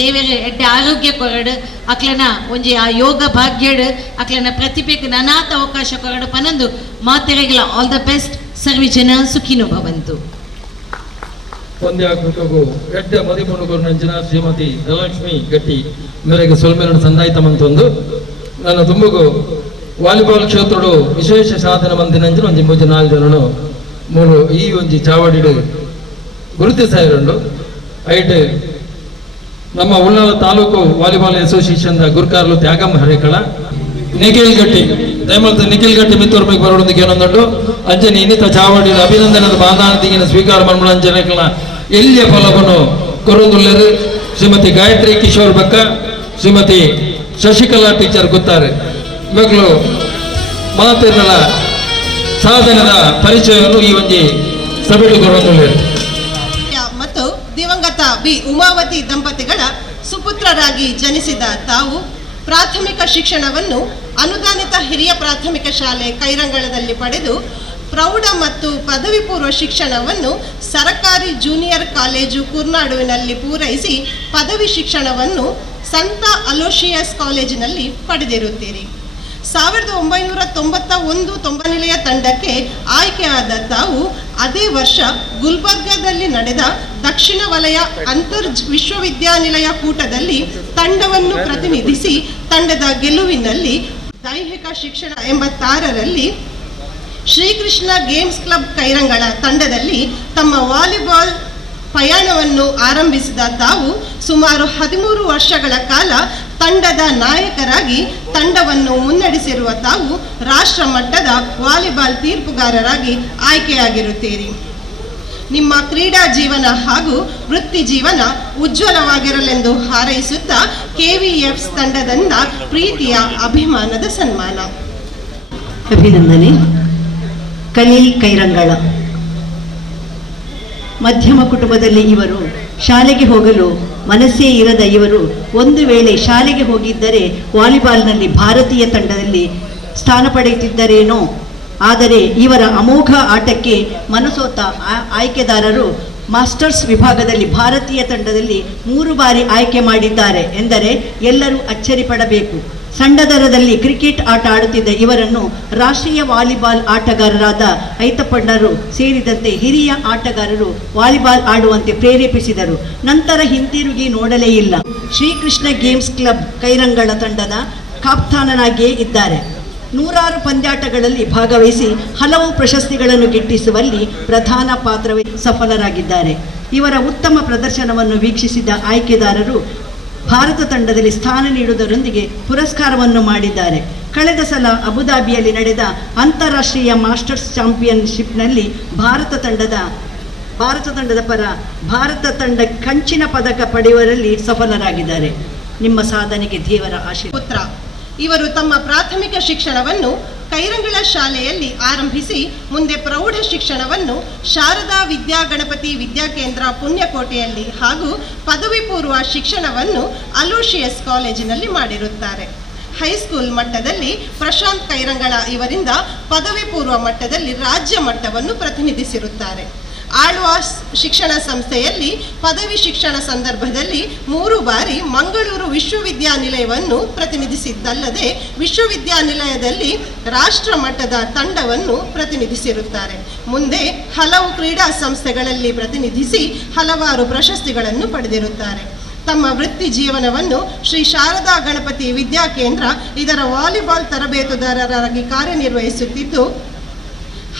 ದೇವರೇ ಎಡ್ಡೆ ಆರೋಗ್ಯ ಕೊರಡು ಅಕ್ಲನ ಒಂಜಿ ಆ ಯೋಗ ಭಾಗ್ಯಡು ಅಕ್ಲನ ಪ್ರತಿಭೆಗೆ ನನಾತ್ ಅವಕಾಶ ಕೊರಡು ಪನಂದು ಮಾತೆರೆಗಿಲ್ಲ ಆಲ್ ದ ಬೆಸ್ಟ್ ಸರ್ವಿ ಜನ ಸುಖಿನೋ ಭವಂತು. ಪಂದ್ಯಾಕೃತಗೂ ಎಡ್ಡ ಮದಿಪುಣುಗರು ನಂಚಿನ ಶ್ರೀಮತಿ ಧನಲಕ್ಷ್ಮಿ ಗಟ್ಟಿ ಮೇರೆಗೆ ಸೊಲ್ಮೆರಡು ಸಂದಾಯಿತಮಂತೊಂದು ನನ್ನ ತುಂಬಗೂ ವಾಲಿಬಾಲ್ ಕ್ಷೇತ್ರಡು ವಿಶೇಷ ಸಾಧನೆ ಮಂದಿನಂಚಿನ ಒಂಜಿ 3-4 ಜನನು ಮೂರು ಈ ಒಂಜಿ ಚಾವಡಿಡು ಗುರುತಿಸಾಯಿರಂಡು ಐಟ್ ನಮ್ಮ ಉಳ್ಳಾಲ ತಾಲೂಕು ವಾಲಿಬಾಲ್ ಅಸೋಸಿಯೇಷನ್ ಗುರುಕಾರ್ಲು ತ್ಯಾಗಮ್ಮ ಹರೇಕಳ ನಿಖಿಲ್ ಗಟ್ಟಿ ದಯಮಲ್ತ ನಿಖಿಲ್ ಗಟ್ಟಿ ಮಿತ್ತೂರ್ಮಿಗೆ ಬರೋದಕ್ಕೆ ಏನೊಂದುಂಟು ಅಂಜನಿ ಇನ್ನಿತ ಚಾವಡಿದ ಅಭಿನಂದನದ ಮಾದಾನದಿಗಿನ ಸ್ವೀಕಾರ ಮಾಡ್ಮಳ ಅಂಜನಕಲ ಎಲ್ಲಿಯ ಫಲವನ್ನು ಕೊರೊಂದುಳ್ಳರು ಶ್ರೀಮತಿ ಗಾಯತ್ರಿ ಕಿಶೋರ್ ಬಕ್ಕ ಶ್ರೀಮತಿ ಶಶಿಕಲಾ ಟೀಚರ್ ಗೊತ್ತಾರೆ ಇವಾಗಲೂ ಮಾತಿನ ಸಾಧನದ ಪರಿಚಯವನ್ನು ಈ ಒಂಜಿ ಸಭೆಗೆ ಕೊರೊಂದುಳ್ಳರು ಮತ್ತು ದಿವಂಗತ ಬಿ ಉಮಾವತಿ ದಂಪತಿಗಳ ಸುಪುತ್ರರಾಗಿ ಜನಿಸಿದ ತಾವು ಪ್ರಾಥಮಿಕ ಶಿಕ್ಷಣವನ್ನು ಅನುದಾನಿತ ಹಿರಿಯ ಪ್ರಾಥಮಿಕ ಶಾಲೆ ಕೈರಂಗಳದಲ್ಲಿ ಪಡೆದು ಪ್ರೌಢ ಮತ್ತು ಪದವಿ ಪೂರ್ವ ಶಿಕ್ಷಣವನ್ನು ಸರಕಾರಿ ಜೂನಿಯರ್ ಕಾಲೇಜು ಕುರ್ನಾಡುವಿನಲ್ಲಿ ಪೂರೈಸಿ ಪದವಿ ಶಿಕ್ಷಣವನ್ನು ಸಂತ ಅಲೋಶಿಯಸ್ ಕಾಲೇಜಿನಲ್ಲಿ ಪಡೆದಿರುತ್ತೀರಿ. 1991-90 ತಂಡಕ್ಕೆ ಆಯ್ಕೆಯಾದ ತಾವು ಅದೇ ವರ್ಷ ಗುಲ್ಬರ್ಗಾದಲ್ಲಿ ನಡೆದ ದಕ್ಷಿಣ ವಲಯ ವಿಶ್ವವಿದ್ಯಾನಿಲಯ ಕೂಟದಲ್ಲಿ ತಂಡವನ್ನು ಪ್ರತಿನಿಧಿಸಿ ತಂಡದ ಗೆಲುವಿನಲ್ಲಿ ದೈಹಿಕ ಶಿಕ್ಷಣ 86ರಲ್ಲಿ ಶ್ರೀಕೃಷ್ಣ ಗೇಮ್ಸ್ ಕ್ಲಬ್ ಕೈರಂಗಳ ತಂಡದಲ್ಲಿ ತಮ್ಮ ವಾಲಿಬಾಲ್ ಪಯಣವನ್ನು ಆರಂಭಿಸಿದ ತಾವು ಸುಮಾರು 13 ವರ್ಷಗಳ ಕಾಲ ತಂಡದ ನಾಯಕರಾಗಿ ತಂಡವನ್ನು ಮುನ್ನಡೆಸಿರುವ ತಾವು ರಾಷ್ಟ್ರ ಮಟ್ಟದ ವಾಲಿಬಾಲ್ ತೀರ್ಪುಗಾರರಾಗಿ ಆಯ್ಕೆಯಾಗಿರುತ್ತೀರಿ. ನಿಮ್ಮ ಕ್ರೀಡಾ ಜೀವನ ಹಾಗೂ ವೃತ್ತಿ ಜೀವನ ಉಜ್ವಲವಾಗಿರಲೆಂದು ಹಾರೈಸುತ್ತಾ KVFs ತಂಡದಿಂದ ಪ್ರೀತಿಯ ಅಭಿಮಾನದ ಸನ್ಮಾನ. ಅಭಿನಂದನೆ. ಖಲೀಲ್ ಕೈರಂಗಳ ಮಧ್ಯಮ ಕುಟುಂಬದಲ್ಲಿ ಇವರು ಶಾಲೆಗೆ ಹೋಗಲು ಮನಸ್ಸೇ ಇರದ ಇವರು ಒಂದು ವೇಳೆ ಶಾಲೆಗೆ ಹೋಗಿದ್ದರೆ ವಾಲಿಬಾಲ್ನಲ್ಲಿ ಭಾರತೀಯ ತಂಡದಲ್ಲಿ ಸ್ಥಾನ ಪಡೆಯುತ್ತಿದ್ದರೇನೋ. ಆದರೆ ಇವರ ಅಮೋಘ ಆಟಕ್ಕೆ ಮನಸೋತ ಆಯ್ಕೆದಾರರು ಮಾಸ್ಟರ್ಸ್ ವಿಭಾಗದಲ್ಲಿ ಭಾರತೀಯ ತಂಡದಲ್ಲಿ 3 ಬಾರಿ ಆಯ್ಕೆ ಮಾಡಿದ್ದಾರೆ ಎಂದರೆ ಎಲ್ಲರೂ ಅಚ್ಚರಿ ಪಡಬೇಕು. ಸಣ್ಣ ದರದಲ್ಲಿ ಕ್ರಿಕೆಟ್ ಆಟ ಆಡುತ್ತಿದ್ದ ಇವರನ್ನು ರಾಷ್ಟ್ರೀಯ ವಾಲಿಬಾಲ್ ಆಟಗಾರರಾದ ಐತಪ್ಪಣ್ಣರು ಸೇರಿದಂತೆ ಹಿರಿಯ ಆಟಗಾರರು ವಾಲಿಬಾಲ್ ಆಡುವಂತೆ ಪ್ರೇರೇಪಿಸಿದರು. ನಂತರ ಹಿಂತಿರುಗಿ ನೋಡಲೇ ಇಲ್ಲ. ಶ್ರೀಕೃಷ್ಣ ಗೇಮ್ಸ್ ಕ್ಲಬ್ ಕೈರಂಗಳ ತಂಡದ ಕಾಪ್ತಾನನಾಗಿಯೇ ಇದ್ದಾರೆ. 100 ಪಂದ್ಯಾಟಗಳಲ್ಲಿ ಭಾಗವಹಿಸಿ ಹಲವು ಪ್ರಶಸ್ತಿಗಳನ್ನು ಗಿಟ್ಟಿಸುವಲ್ಲಿ ಪ್ರಧಾನ ಪಾತ್ರವೇ ಸಫಲರಾಗಿದ್ದಾರೆ. ಇವರ ಉತ್ತಮ ಪ್ರದರ್ಶನವನ್ನು ವೀಕ್ಷಿಸಿದ ಆಯ್ಕೆದಾರರು ಭಾರತ ತಂಡದಲ್ಲಿ ಸ್ಥಾನ ನೀಡುವುದರೊಂದಿಗೆ ಪುರಸ್ಕಾರವನ್ನು ಮಾಡಿದ್ದಾರೆ. ಕಳೆದ ಸಲ ಅಬುದಾಬಿಯಲ್ಲಿ ನಡೆದ ಅಂತಾರಾಷ್ಟ್ರೀಯ ಮಾಸ್ಟರ್ಸ್ ಚಾಂಪಿಯನ್ಶಿಪ್ನಲ್ಲಿ ಭಾರತ ತಂಡದ ಪರ ಭಾರತ ತಂಡ ಕಂಚಿನ ಪದಕ ಪಡೆಯುವಲ್ಲಿ ಸಫಲರಾಗಿದ್ದಾರೆ. ನಿಮ್ಮ ಸಾಧನೆಗೆ ದೇವರ ಆಶೀರ್ವಾದ. ಪುತ್ರ ಇವರು ತಮ್ಮ ಪ್ರಾಥಮಿಕ ಶಿಕ್ಷಣವನ್ನು ಕೈರಂಗಳ ಶಾಲೆಯಲ್ಲಿ ಆರಂಭಿಸಿ ಮುಂದೆ ಪ್ರೌಢ ಶಿಕ್ಷಣವನ್ನು ಶಾರದಾ ವಿದ್ಯಾಗಣಪತಿ ವಿದ್ಯಾಕೇಂದ್ರ ಪುಣ್ಯಕೋಟೆಯಲ್ಲಿ ಹಾಗೂ ಪದವಿ ಪೂರ್ವ ಶಿಕ್ಷಣವನ್ನು ಅಲೋಶಿಯಸ್ ಕಾಲೇಜಿನಲ್ಲಿ ಮಾಡಿರುತ್ತಾರೆ. ಹೈಸ್ಕೂಲ್ ಮಟ್ಟದಲ್ಲಿ ಪ್ರಶಾಂತ್ ಕೈರಂಗಳ ಇವರಿಂದ ಪದವಿ ಪೂರ್ವ ಮಟ್ಟದಲ್ಲಿ ರಾಜ್ಯ ಮಟ್ಟವನ್ನು ಪ್ರತಿನಿಧಿಸಿರುತ್ತಾರೆ. ಆಳ್ವಾಸ್ ಶಿಕ್ಷಣ ಸಂಸ್ಥೆಯಲ್ಲಿ ಪದವಿ ಶಿಕ್ಷಣ ಸಂದರ್ಭದಲ್ಲಿ 3 ಬಾರಿ ಮಂಗಳೂರು ವಿಶ್ವವಿದ್ಯಾನಿಲಯವನ್ನು ಪ್ರತಿನಿಧಿಸಿದ್ದಲ್ಲದೆ ವಿಶ್ವವಿದ್ಯಾನಿಲಯದಲ್ಲಿ ರಾಷ್ಟ್ರ ಮಟ್ಟದ ತಂಡವನ್ನು ಪ್ರತಿನಿಧಿಸಿರುತ್ತಾರೆ. ಮುಂದೆ ಹಲವು ಕ್ರೀಡಾ ಸಂಸ್ಥೆಗಳಲ್ಲಿ ಪ್ರತಿನಿಧಿಸಿ ಹಲವಾರು ಪ್ರಶಸ್ತಿಗಳನ್ನು ಪಡೆದಿರುತ್ತಾರೆ. ತಮ್ಮ ವೃತ್ತಿ ಜೀವನವನ್ನು ಶ್ರೀ ಶಾರದಾ ಗಣಪತಿ ವಿದ್ಯಾಕೇಂದ್ರ ಇದರ ವಾಲಿಬಾಲ್ ತರಬೇತುದಾರರಾಗಿ ಕಾರ್ಯನಿರ್ವಹಿಸುತ್ತಿದ್ದು,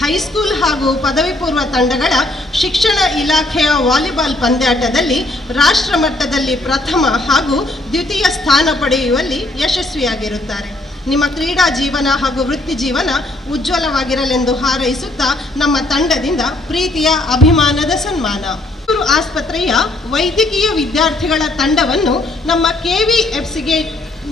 ಹೈಸ್ಕೂಲ್ ಹಾಗೂ ಪದವಿ ಪೂರ್ವ ತಂಡಗಳ ಶಿಕ್ಷಣ ಇಲಾಖೆಯ ವಾಲಿಬಾಲ್ ಪಂದ್ಯಾಟದಲ್ಲಿ ರಾಷ್ಟ್ರ ಮಟ್ಟದಲ್ಲಿ ಪ್ರಥಮ ಹಾಗೂ ದ್ವಿತೀಯ ಸ್ಥಾನ ಪಡೆಯುವಲ್ಲಿ ಯಶಸ್ವಿಯಾಗಿರುತ್ತಾರೆ. ನಿಮ್ಮ ಕ್ರೀಡಾ ಜೀವನ ಹಾಗೂ ವೃತ್ತಿ ಜೀವನ ಉಜ್ವಲವಾಗಿರಲೆಂದು ಹಾರೈಸುತ್ತಾ ನಮ್ಮ ತಂಡದಿಂದ ಪ್ರೀತಿಯ ಅಭಿಮಾನದ ಸನ್ಮಾನ. ಆಸ್ಪತ್ರೆಯ ವೈದ್ಯಕೀಯ ವಿದ್ಯಾರ್ಥಿಗಳ ತಂಡವನ್ನು ನಮ್ಮ KVFCಗೆ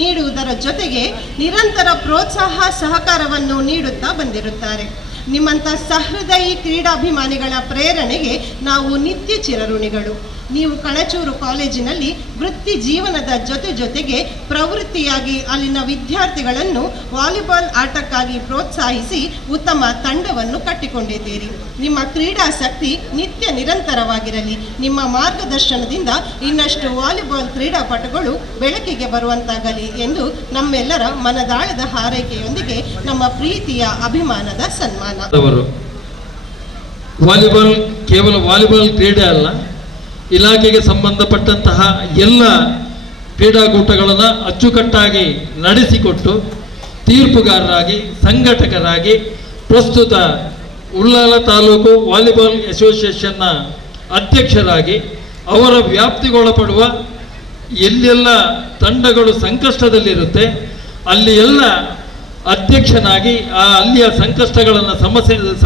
ನೀಡುವುದರ ಜೊತೆಗೆ ನಿರಂತರ ಪ್ರೋತ್ಸಾಹ ಸಹಕಾರವನ್ನು ನೀಡುತ್ತಾ ಬಂದಿರುತ್ತಾರೆ. ನಿಮ್ಮಂಥ ಸಹೃದಯಿ ಕ್ರೀಡಾಭಿಮಾನಿಗಳ ಪ್ರೇರಣೆಗೆ ನಾವು ನಿತ್ಯ ಚಿರಋಣಿಗಳು. ನೀವು ಕಣಚೂರು ಕಾಲೇಜಿನಲ್ಲಿ ವೃತ್ತಿ ಜೀವನದ ಜೊತೆಗೆ ಪ್ರವೃತ್ತಿಯಾಗಿ ಅಲ್ಲಿನ ವಿದ್ಯಾರ್ಥಿಗಳನ್ನು ವಾಲಿಬಾಲ್ ಆಟಕ್ಕಾಗಿ ಪ್ರೋತ್ಸಾಹಿಸಿ ಉತ್ತಮ ತಂಡವನ್ನು ಕಟ್ಟಿಕೊಂಡಿದ್ದೀರಿ. ನಿಮ್ಮ ಕ್ರೀಡಾಸಕ್ತಿ ನಿತ್ಯ ನಿರಂತರವಾಗಿರಲಿ. ನಿಮ್ಮ ಮಾರ್ಗದರ್ಶನದಿಂದ ಇನ್ನಷ್ಟು ವಾಲಿಬಾಲ್ ಕ್ರೀಡಾಪಟುಗಳು ಬೆಳಕಿಗೆ ಬರುವಂತಾಗಲಿ ಎಂದು ನಮ್ಮೆಲ್ಲರ ಮನದಾಳದ ಹಾರೈಕೆಯೊಂದಿಗೆ ನಮ್ಮ ಪ್ರೀತಿಯ ಅಭಿಮಾನದ ಸನ್ಮಾನ. ವಾಲಿಬಾಲ್ ಕೇವಲ ವಾಲಿಬಾಲ್ ಕ್ರೀಡೆ ಅಲ್ಲ, ಇಲಾಖೆಗೆ ಸಂಬಂಧಪಟ್ಟಂತಹ ಎಲ್ಲ ಕ್ರೀಡಾಕೂಟಗಳನ್ನು ಅಚ್ಚುಕಟ್ಟಾಗಿ ನಡೆಸಿಕೊಟ್ಟು ತೀರ್ಪುಗಾರರಾಗಿ ಸಂಘಟಕರಾಗಿ ಪ್ರಸ್ತುತ ಉಳ್ಳಾಲ ತಾಲೂಕು ವಾಲಿಬಾಲ್ ಅಸೋಸಿಯೇಷನ್ನ ಅಧ್ಯಕ್ಷರಾಗಿ ಅವರ ವ್ಯಾಪ್ತಿಗೊಳಪಡುವ ಎಲ್ಲೆಲ್ಲ ತಂಡಗಳು ಸಂಕಷ್ಟದಲ್ಲಿರುತ್ತೆ ಅಲ್ಲಿ ಎಲ್ಲ ಅಧ್ಯಕ್ಷನಾಗಿ ಅಲ್ಲಿಯ ಸಂಕಷ್ಟಗಳನ್ನು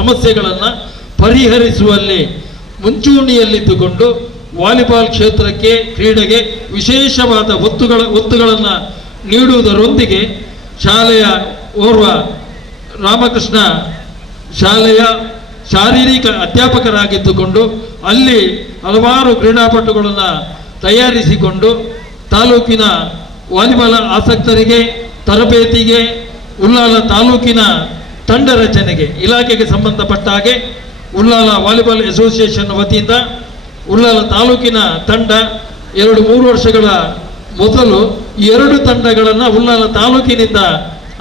ಸಮಸ್ಯೆಗಳನ್ನು ಪರಿಹರಿಸುವಲ್ಲಿ ಮುಂಚೂಣಿಯಲ್ಲಿದ್ದುಕೊಂಡು ವಾಲಿಬಾಲ್ ಕ್ಷೇತ್ರಕ್ಕೆ ಕ್ರೀಡೆಗೆ ವಿಶೇಷವಾದ ಒತ್ತುಗಳನ್ನು ನೀಡುವುದರೊಂದಿಗೆ ಶಾಲೆಯ ಓರ್ವ ರಾಮಕೃಷ್ಣ ಶಾಲೆಯ ಶಾರೀರಿಕ ಅಧ್ಯಾಪಕರಾಗಿದ್ದುಕೊಂಡು ಅಲ್ಲಿ ಹಲವಾರು ಕ್ರೀಡಾಪಟುಗಳನ್ನು ತಯಾರಿಸಿಕೊಂಡು ತಾಲೂಕಿನ ವಾಲಿಬಾಲ್ ಆಸಕ್ತರಿಗೆ ತರಬೇತಿಗೆ ಉಳ್ಳಾಲ ತಾಲೂಕಿನ ತಂಡ ರಚನೆಗೆ ಇಲಾಖೆಗೆ ಸಂಬಂಧಪಟ್ಟ ಹಾಗೆ ಉಳ್ಳಾಲ ವಾಲಿಬಾಲ್ ಅಸೋಸಿಯೇಷನ್ ವತಿಯಿಂದ ಉಳ್ಳಾಲ ತಾಲೂಕಿನ ತಂಡ 2-3 ವರ್ಷಗಳ ಮೊದಲು 2 ತಂಡಗಳನ್ನು ಉಳ್ಳಾಲ ತಾಲೂಕಿನಿಂದ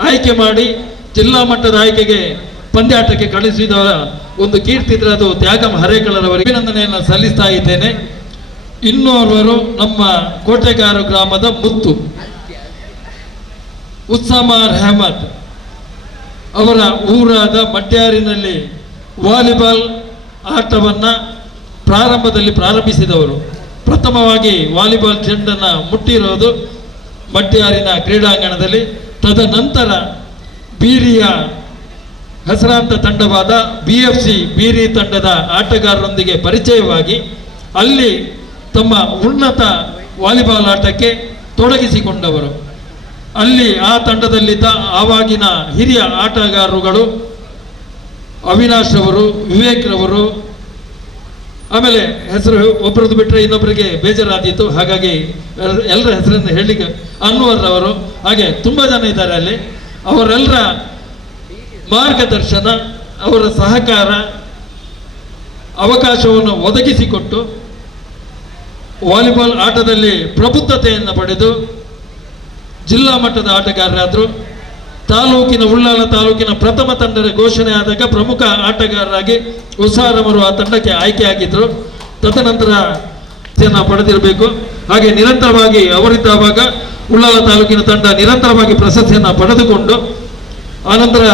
ಆಯ್ಕೆ ಮಾಡಿ ಜಿಲ್ಲಾ ಮಟ್ಟದ ಆಯ್ಕೆಗೆ ಪಂದ್ಯಾಟಕ್ಕೆ ಕಳಿಸಿದ ಒಂದು ಕೀರ್ತಿದ್ರೆ ಅದು ತ್ಯಾಗಂ ಹರೇಕಳರವರಿಗೆ ಅಭಿನಂದನೆಯನ್ನು ಸಲ್ಲಿಸ್ತಾ ಇದ್ದೇನೆ. ಇನ್ನೋರ್ವರು ನಮ್ಮ ಕೋಟೆಗಾರು ಗ್ರಾಮದ ಮುತ್ತು ಉತ್ಸಮಾರ್ ಅಹಮದ್ ಅವರ ಊರಾದ ಮಟ್ಯಾರಿನಲ್ಲಿ ವಾಲಿಬಾಲ್ ಆಟವನ್ನು ಪ್ರಾರಂಭದಲ್ಲಿ ಪ್ರಾರಂಭಿಸಿದವರು. ಪ್ರಥಮವಾಗಿ ವಾಲಿಬಾಲ್ ಚೆಂಡನ್ನು ಮುಟ್ಟಿರೋದು ಮಟ್ಯಾರಿನ ಕ್ರೀಡಾಂಗಣದಲ್ಲಿ. ತದನಂತರ ಬೀರಿಯ ಹೆಸರಾಂತ ತಂಡವಾದ BFC ಬೀರಿ ತಂಡದ ಆಟಗಾರರೊಂದಿಗೆ ಪರಿಚಯವಾಗಿ ಅಲ್ಲಿ ತಮ್ಮ ಉನ್ನತ ವಾಲಿಬಾಲ್ ಆಟಕ್ಕೆ ತೊಡಗಿಸಿಕೊಂಡವರು. ಅಲ್ಲಿ ಆ ತಂಡದಲ್ಲಿದ್ದ ಆವಾಗಿನ ಹಿರಿಯ ಆಟಗಾರರುಗಳು ಅವಿನಾಶ್ ಅವರು, ವಿವೇಕ್ ರವರು, ಆಮೇಲೆ ಹೆಸರು ಒಬ್ಬರದ್ದು ಬಿಟ್ಟರೆ ಇನ್ನೊಬ್ಬರಿಗೆ ಬೇಜಾರಾದೀತು, ಹಾಗಾಗಿ ಎಲ್ಲರ ಹೆಸರನ್ನು ಹೇಳಲಿಕ್ಕೆ ಅನ್ವರ್ ಅವರು, ಹಾಗೆ ತುಂಬ ಜನ ಇದ್ದಾರೆ ಅಲ್ಲಿ. ಅವರೆಲ್ಲರ ಮಾರ್ಗದರ್ಶನ, ಅವರ ಸಹಕಾರ, ಅವಕಾಶವನ್ನು ಒದಗಿಸಿಕೊಟ್ಟು ವಾಲಿಬಾಲ್ ಆಟದಲ್ಲಿ ಪ್ರಬುದ್ಧತೆಯನ್ನು ಪಡೆದು ಜಿಲ್ಲಾ ಮಟ್ಟದ ಆಟಗಾರರಾದರು. ಉಳ್ಳಾಲ ತಾಲೂಕಿನ ಪ್ರಥಮ ತಂಡದ ಘೋಷಣೆ ಆದಾಗ ಪ್ರಮುಖ ಆಟಗಾರರಾಗಿ ಉಸಾರವರು ಆ ತಂಡಕ್ಕೆ ಆಯ್ಕೆಯಾಗಿದ್ದರು. ತದನಂತರ ಪಡೆದಿರಬೇಕು. ಹಾಗೆ ನಿರಂತರವಾಗಿ ಅವರಿದ್ದಾವಾಗ ಉಳ್ಳಾಲ ತಾಲೂಕಿನ ತಂಡ ನಿರಂತರವಾಗಿ ಪ್ರಶಸ್ತಿಯನ್ನು ಪಡೆದುಕೊಂಡು ಆನಂತರ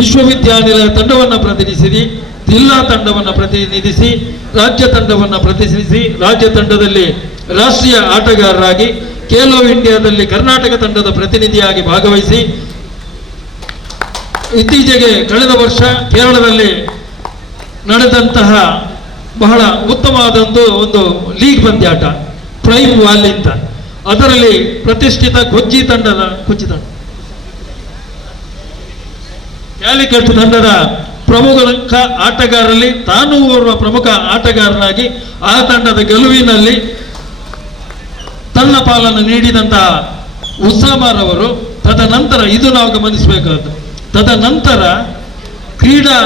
ವಿಶ್ವವಿದ್ಯಾನಿಲಯ ತಂಡವನ್ನು ಪ್ರತಿನಿಧಿಸಿ ಜಿಲ್ಲಾ ತಂಡವನ್ನು ಪ್ರತಿನಿಧಿಸಿ ರಾಜ್ಯ ತಂಡವನ್ನು ಪ್ರತಿನಿಧಿಸಿ ರಾಜ್ಯ ತಂಡದಲ್ಲಿ ರಾಷ್ಟ್ರೀಯ ಆಟಗಾರರಾಗಿ ಖೇಲೋ ಇಂಡಿಯಾದಲ್ಲಿ ಕರ್ನಾಟಕ ತಂಡದ ಪ್ರತಿನಿಧಿಯಾಗಿ ಭಾಗವಹಿಸಿ ಇತ್ತೀಚೆಗೆ ಕಳೆದ ವರ್ಷ ಕೇರಳದಲ್ಲಿ ನಡೆದಂತಹ ಬಹಳ ಉತ್ತಮವಾದಂಥ ಒಂದು ಲೀಗ್ ಪಂದ್ಯಾಟ ಪ್ರೈಮ್ ವಾಲಿ ಅಂತ, ಅದರಲ್ಲಿ ಪ್ರತಿಷ್ಠಿತ ಕೊಚ್ಚಿ ತಂಡ ಕ್ಯಾಲಿಕಟ್ ತಂಡದ ಪ್ರಮುಖ ಆಟಗಾರರಲ್ಲಿ ತಾನೂ ಓರ್ವ ಪ್ರಮುಖ ಆಟಗಾರನಾಗಿ ಆ ತಂಡದ ಗೆಲುವಿನಲ್ಲಿ ತನ್ನ ಪಾಲನ್ನು ನೀಡಿದಂತಹ ಉಸಾಮಾರವರು ತದನಂತರ ಇದು ನಾವು ಗಮನಿಸಬೇಕಾದ್ದು, ತದನಂತರ ಕ್ರೀಡಾ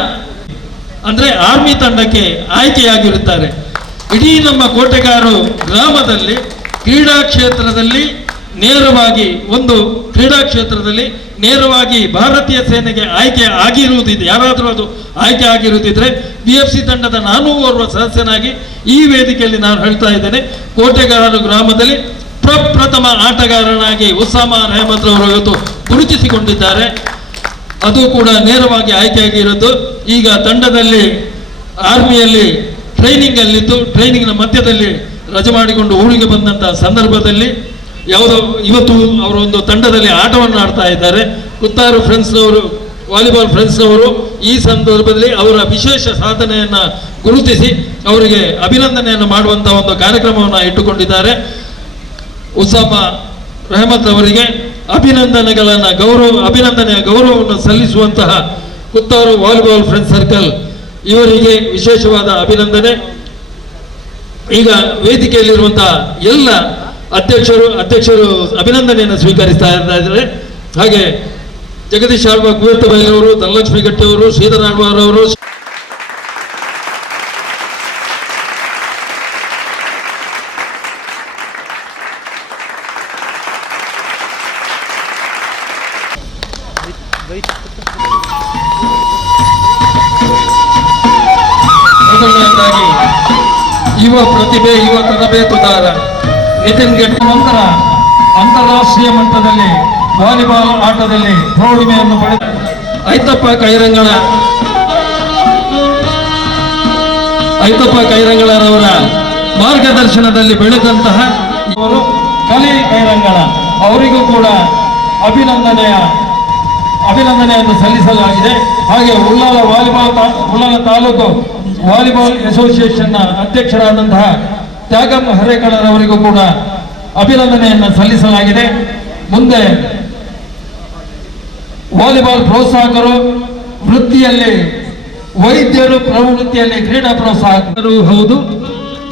ಅಂದರೆ ಆರ್ಮಿ ತಂಡಕ್ಕೆ ಆಯ್ಕೆಯಾಗಿರುತ್ತಾರೆ. ಇಡೀ ನಮ್ಮ ಕೋಟೆಗಾರು ಗ್ರಾಮದಲ್ಲಿ ಕ್ರೀಡಾ ಕ್ಷೇತ್ರದಲ್ಲಿ ನೇರವಾಗಿ ಭಾರತೀಯ ಸೇನೆಗೆ ಆಯ್ಕೆ ಆಗಿರುವುದಿದೆ, ಯಾರಾದರೂ ಅದು ಆಯ್ಕೆ ಆಗಿರುವುದಿದ್ರೆ BFC ತಂಡದ ನಾನೂ ಓರ್ವ ಸದಸ್ಯನಾಗಿ ಈ ವೇದಿಕೆಯಲ್ಲಿ ನಾನು ಹೇಳ್ತಾ ಇದ್ದೇನೆ, ಕೋಟೆಗಾರು ಗ್ರಾಮದಲ್ಲಿ ಪ್ರಪ್ರಥಮ ಆಟಗಾರನಾಗಿ ಉಸಾಮಾರ್ ಅಹಮದ್ ರವರು ಇವತ್ತು ಗುರುತಿಸಿಕೊಂಡಿದ್ದಾರೆ. ಅದು ಕೂಡ ನೇರವಾಗಿ ಆಯ್ಕೆಯಾಗಿರೋದು. ಈಗ ತಂಡದಲ್ಲಿ ಆರ್ಮಿಯಲ್ಲಿ ಟ್ರೈನಿಂಗ್ ಅಲ್ಲಿದ್ದು ಟ್ರೈನಿಂಗ್ನ ಮಧ್ಯದಲ್ಲಿ ರಜೆ ಮಾಡಿಕೊಂಡು ಊರಿಗೆ ಬಂದಂತಹ ಸಂದರ್ಭದಲ್ಲಿ ಇವತ್ತು ಅವರೊಂದು ತಂಡದಲ್ಲಿ ಆಟವನ್ನು ಆಡ್ತಾ ಇದ್ದಾರೆ. ಕುತ್ತಾರು ಫ್ರೆಂಡ್ಸ್ನವರು, ವಾಲಿಬಾಲ್ ಫ್ರೆಂಡ್ಸ್ನವರು ಈ ಸಂದರ್ಭದಲ್ಲಿ ಅವರ ವಿಶೇಷ ಸಾಧನೆಯನ್ನು ಗುರುತಿಸಿ ಅವರಿಗೆ ಅಭಿನಂದನೆಯನ್ನು ಮಾಡುವಂತಹ ಒಂದು ಕಾರ್ಯಕ್ರಮವನ್ನು ಇಟ್ಟುಕೊಂಡಿದ್ದಾರೆ. ಉಸಾಮಾ ರೆಹಮತ್ ಅವರಿಗೆ ಅಭಿನಂದನೆಯ ಗೌರವವನ್ನು ಸಲ್ಲಿಸುವಂತಹ ಕುತ್ತಾರು ವಾಲಿಬಾಲ್ ಫ್ರೆಂಡ್ಸ್ ಸರ್ಕಲ್ ಇವರಿಗೆ ವಿಶೇಷವಾದ ಅಭಿನಂದನೆ. ಈಗ ವೇದಿಕೆಯಲ್ಲಿರುವಂತಹ ಎಲ್ಲ ಅಧ್ಯಕ್ಷರು ಅಭಿನಂದನೆಯನ್ನು ಸ್ವೀಕರಿಸ್ತಾ ಇದ್ದಾರೆ. ಹಾಗೆ ಜಗದೀಶ್ ಆಳ್ವ, ಕುವೆತ ಬೈಲವರು, ಧನಲಕ್ಷ್ಮಿ ಗಟ್ಟಿಯವರು, ಶ್ರೀಧರ ಆಳ್ವಾರವರು, ಮೊದಲನೆಯದಾಗಿ ಯುವ ಪ್ರತಿಭೆ, ಯುವ ತರಬೇತುದಾರ ನಿತಿನ್ ಗೆಟ್ಟ ನಂತರ ಅಂತಾರಾಷ್ಟ್ರೀಯ ಮಟ್ಟದಲ್ಲಿ ವಾಲಿಬಾಲ್ ಆಟದಲ್ಲಿ ಪ್ರೌಢಿಮೆಯನ್ನು ಪಡೆದ ಐತಪ್ಪ ಕೈರಂಗಳರವರ ಮಾರ್ಗದರ್ಶನದಲ್ಲಿ ಬೆಳೆದಂತಹ ಇವರು ಕಲಿ ಕೈರಂಗಳ ಅವರಿಗೂ ಕೂಡ ಅಭಿನಂದನೆಯನ್ನು ಸಲ್ಲಿಸಲಾಗಿದೆ. ಹಾಗೆ ಉಳ್ಳಾಲ ತಾಲೂಕು ವಾಲಿಬಾಲ್ ಅಸೋಸಿಯೇಷನ್ನ ಅಧ್ಯಕ್ಷರಾದಂತಹ ತ್ಯಾಗಂ ಹರೇಕಳರವರಿಗೂ ಕೂಡ ಅಭಿನಂದನೆಯನ್ನು ಸಲ್ಲಿಸಲಾಗಿದೆ. ಮುಂದೆ ವಾಲಿಬಾಲ್ ಪ್ರೋತ್ಸಾಹಕರು, ವೃತ್ತಿಯಲ್ಲಿ ವೈದ್ಯರು, ಪ್ರವೃತ್ತಿಯಲ್ಲಿ ಕ್ರೀಡಾ ಪ್ರೋತ್ಸಾಹಕರು ಹೌದು,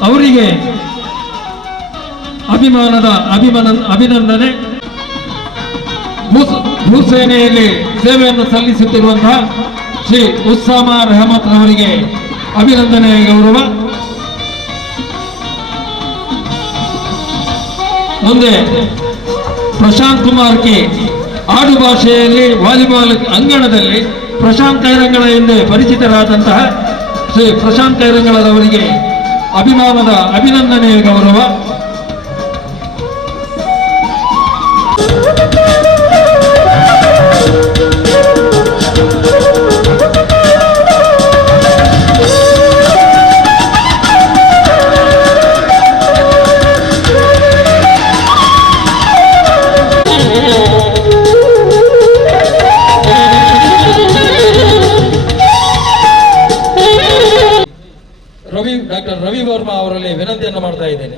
ಅವರಿಗೆ ಅಭಿನಂದನೆ. ಭೂಸೇನೆಯಲ್ಲಿ ಸೇವೆಯನ್ನು ಸಲ್ಲಿಸುತ್ತಿರುವಂತಹ ಶ್ರೀ ಉಸಾಮಾರ್ ಅಹಮದ್ ಅವರಿಗೆ ಅಭಿನಂದನೆಯ ಗೌರವ. ಮುಂದೆ ಪ್ರಶಾಂತ್ ಕುಮಾರ್ ಕೆ, ಆಡು ಭಾಷೆಯಲ್ಲಿ ವಾಲಿಬಾಲ್ ಅಂಗಣದಲ್ಲಿ ಪ್ರಶಾಂತ್ ಕೈರಂಗಳ ಎಂದೇ ಪರಿಚಿತರಾದಂತಹ ಶ್ರೀ ಪ್ರಶಾಂತ್ ಕೈರಂಗಳರವರಿಗೆ ಅಭಿನಂದನೆಯ ಗೌರವ. ಡಾಕ್ಟರ್ ರವಿ ವರ್ಮಾ ಅವರಲ್ಲಿ ವಿನಂತಿಯನ್ನು ಮಾಡ್ತಾ ಇದ್ದೇನೆ.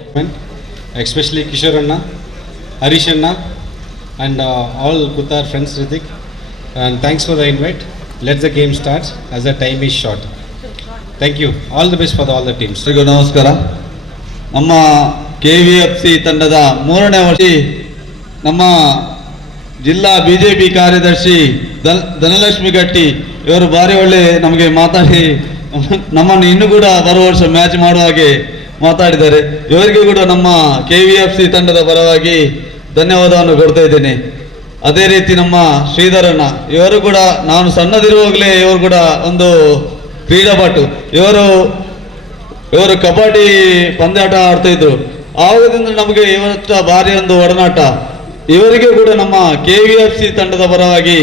ಎಸ್ಪೆಷಲಿ ಕಿಶೋರ್ ಅಣ್ಣ, ಹರೀಶ್ ಅಣ್ಣ and all Kuttar friends, Ritik, and thanks for the invite. Let the game start as the time is short. Thank you. All the best for all the teams. ನಮಸ್ಕಾರ. ನಮ್ಮ KVFC ತಂಡದ 3ನೇ ವರ್ಷ ನಮ್ಮ ಜಿಲ್ಲಾ BJP ಕಾರ್ಯದರ್ಶಿ ಧನಲಕ್ಷ್ಮಿ ಗಟ್ಟಿ ಇವರು ಭಾರಿ ಒಳ್ಳೆ ನಮಗೆ ಮಾತಾಡಿ ನಮ್ಮನ್ನು ಇನ್ನೂ ಕೂಡ ಬರುವ ವರ್ಷ ಮ್ಯಾಚ್ ಮಾಡುವ ಹಾಗೆ ಮಾತಾಡಿದ್ದಾರೆ. ಇವರಿಗೂ ಕೂಡ ನಮ್ಮ KVFC ತಂಡದ ಪರವಾಗಿ ಧನ್ಯವಾದವನ್ನು ಕೊಡ್ತಾ ಇದ್ದೇನೆ. ಅದೇ ರೀತಿ ನಮ್ಮ ಶ್ರೀಧರಣ್ಣ, ಇವರು ಕೂಡ ನಾನು ಸಣ್ಣದಿರುವಾಗಲೇ ಇವರು ಕೂಡ ಒಂದು ಕ್ರೀಡಾಪಟು. ಇವರು ಕಬಡ್ಡಿ ಪಂದ್ಯಾಟ ಆಡ್ತಾ ಇದ್ರು. ಆವಾಗದಿಂದ ನಮಗೆ ಇವತ್ತ ಭಾರಿ ಒಂದು ಒಡನಾಟ. ಇವರಿಗೆ ಕೂಡ ನಮ್ಮ KVFC ತಂಡದ ಪರವಾಗಿ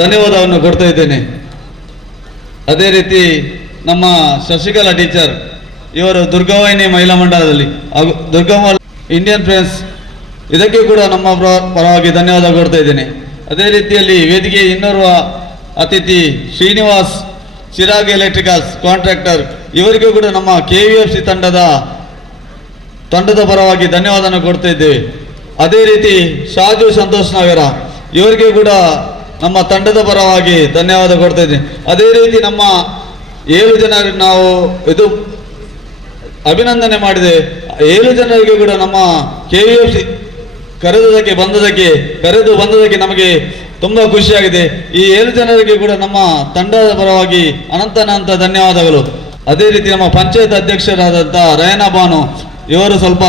ಧನ್ಯವಾದವನ್ನು ಕೊಡ್ತಾ ಇದ್ದೇನೆ. ಅದೇ ರೀತಿ ನಮ್ಮ ಶಶಿಕಲಾ ಟೀಚರ್, ಇವರು ದುರ್ಗವಾಹಿನಿ ಮಹಿಳಾ ಮಂಡಲದಲ್ಲಿ ಹಾಗೂ ಇಂಡಿಯನ್ ಫ್ರೆಂಡ್ಸ್, ಇದಕ್ಕೆ ಕೂಡ ನಮ್ಮ ಪರವಾಗಿ ಧನ್ಯವಾದ ಕೊಡ್ತಾ ಇದ್ದೇನೆ. ಅದೇ ರೀತಿಯಲ್ಲಿ ವೇದಿಕೆ ಇನ್ನೋರ್ವ ಅತಿಥಿ ಶ್ರೀನಿವಾಸ್, ಚಿರಾಗ್ ಎಲೆಕ್ಟ್ರಿಕಲ್ಸ್ ಕಾಂಟ್ರಾಕ್ಟರ್, ಇವರಿಗೂ ಕೂಡ ನಮ್ಮ KVFC ತಂಡದ ಪರವಾಗಿ ಧನ್ಯವಾದವನ್ನು ಕೊಡ್ತಾ ಇದ್ದೇವೆ. ಅದೇ ರೀತಿ ಶಾಜು ಸಂತೋಷ್ ನಗರ, ಇವರಿಗೆ ಕೂಡ ನಮ್ಮ ತಂಡದ ಪರವಾಗಿ ಧನ್ಯವಾದ ಕೊಡ್ತಾ ಇದ್ದೀನಿ. ಅದೇ ರೀತಿ ನಮ್ಮ 7 ಜನರಿಗೆ ನಾವು ಇದು ಅಭಿನಂದನೆ ಮಾಡಿದೆ. 7 ಜನರಿಗೆ ಕೂಡ ನಮ್ಮ KVFC ಕರೆದು ಬಂದದಕ್ಕೆ ನಮಗೆ ತುಂಬ ಖುಷಿಯಾಗಿದೆ. ಈ 7 ಜನರಿಗೆ ಕೂಡ ನಮ್ಮ ತಂಡದ ಪರವಾಗಿ ಅನಂತ ಧನ್ಯವಾದಗಳು. ಅದೇ ರೀತಿ ನಮ್ಮ ಪಂಚಾಯತ್ ಅಧ್ಯಕ್ಷರಾದಂಥ ರಯನಾ ಬಾನು ಇವರು ಸ್ವಲ್ಪ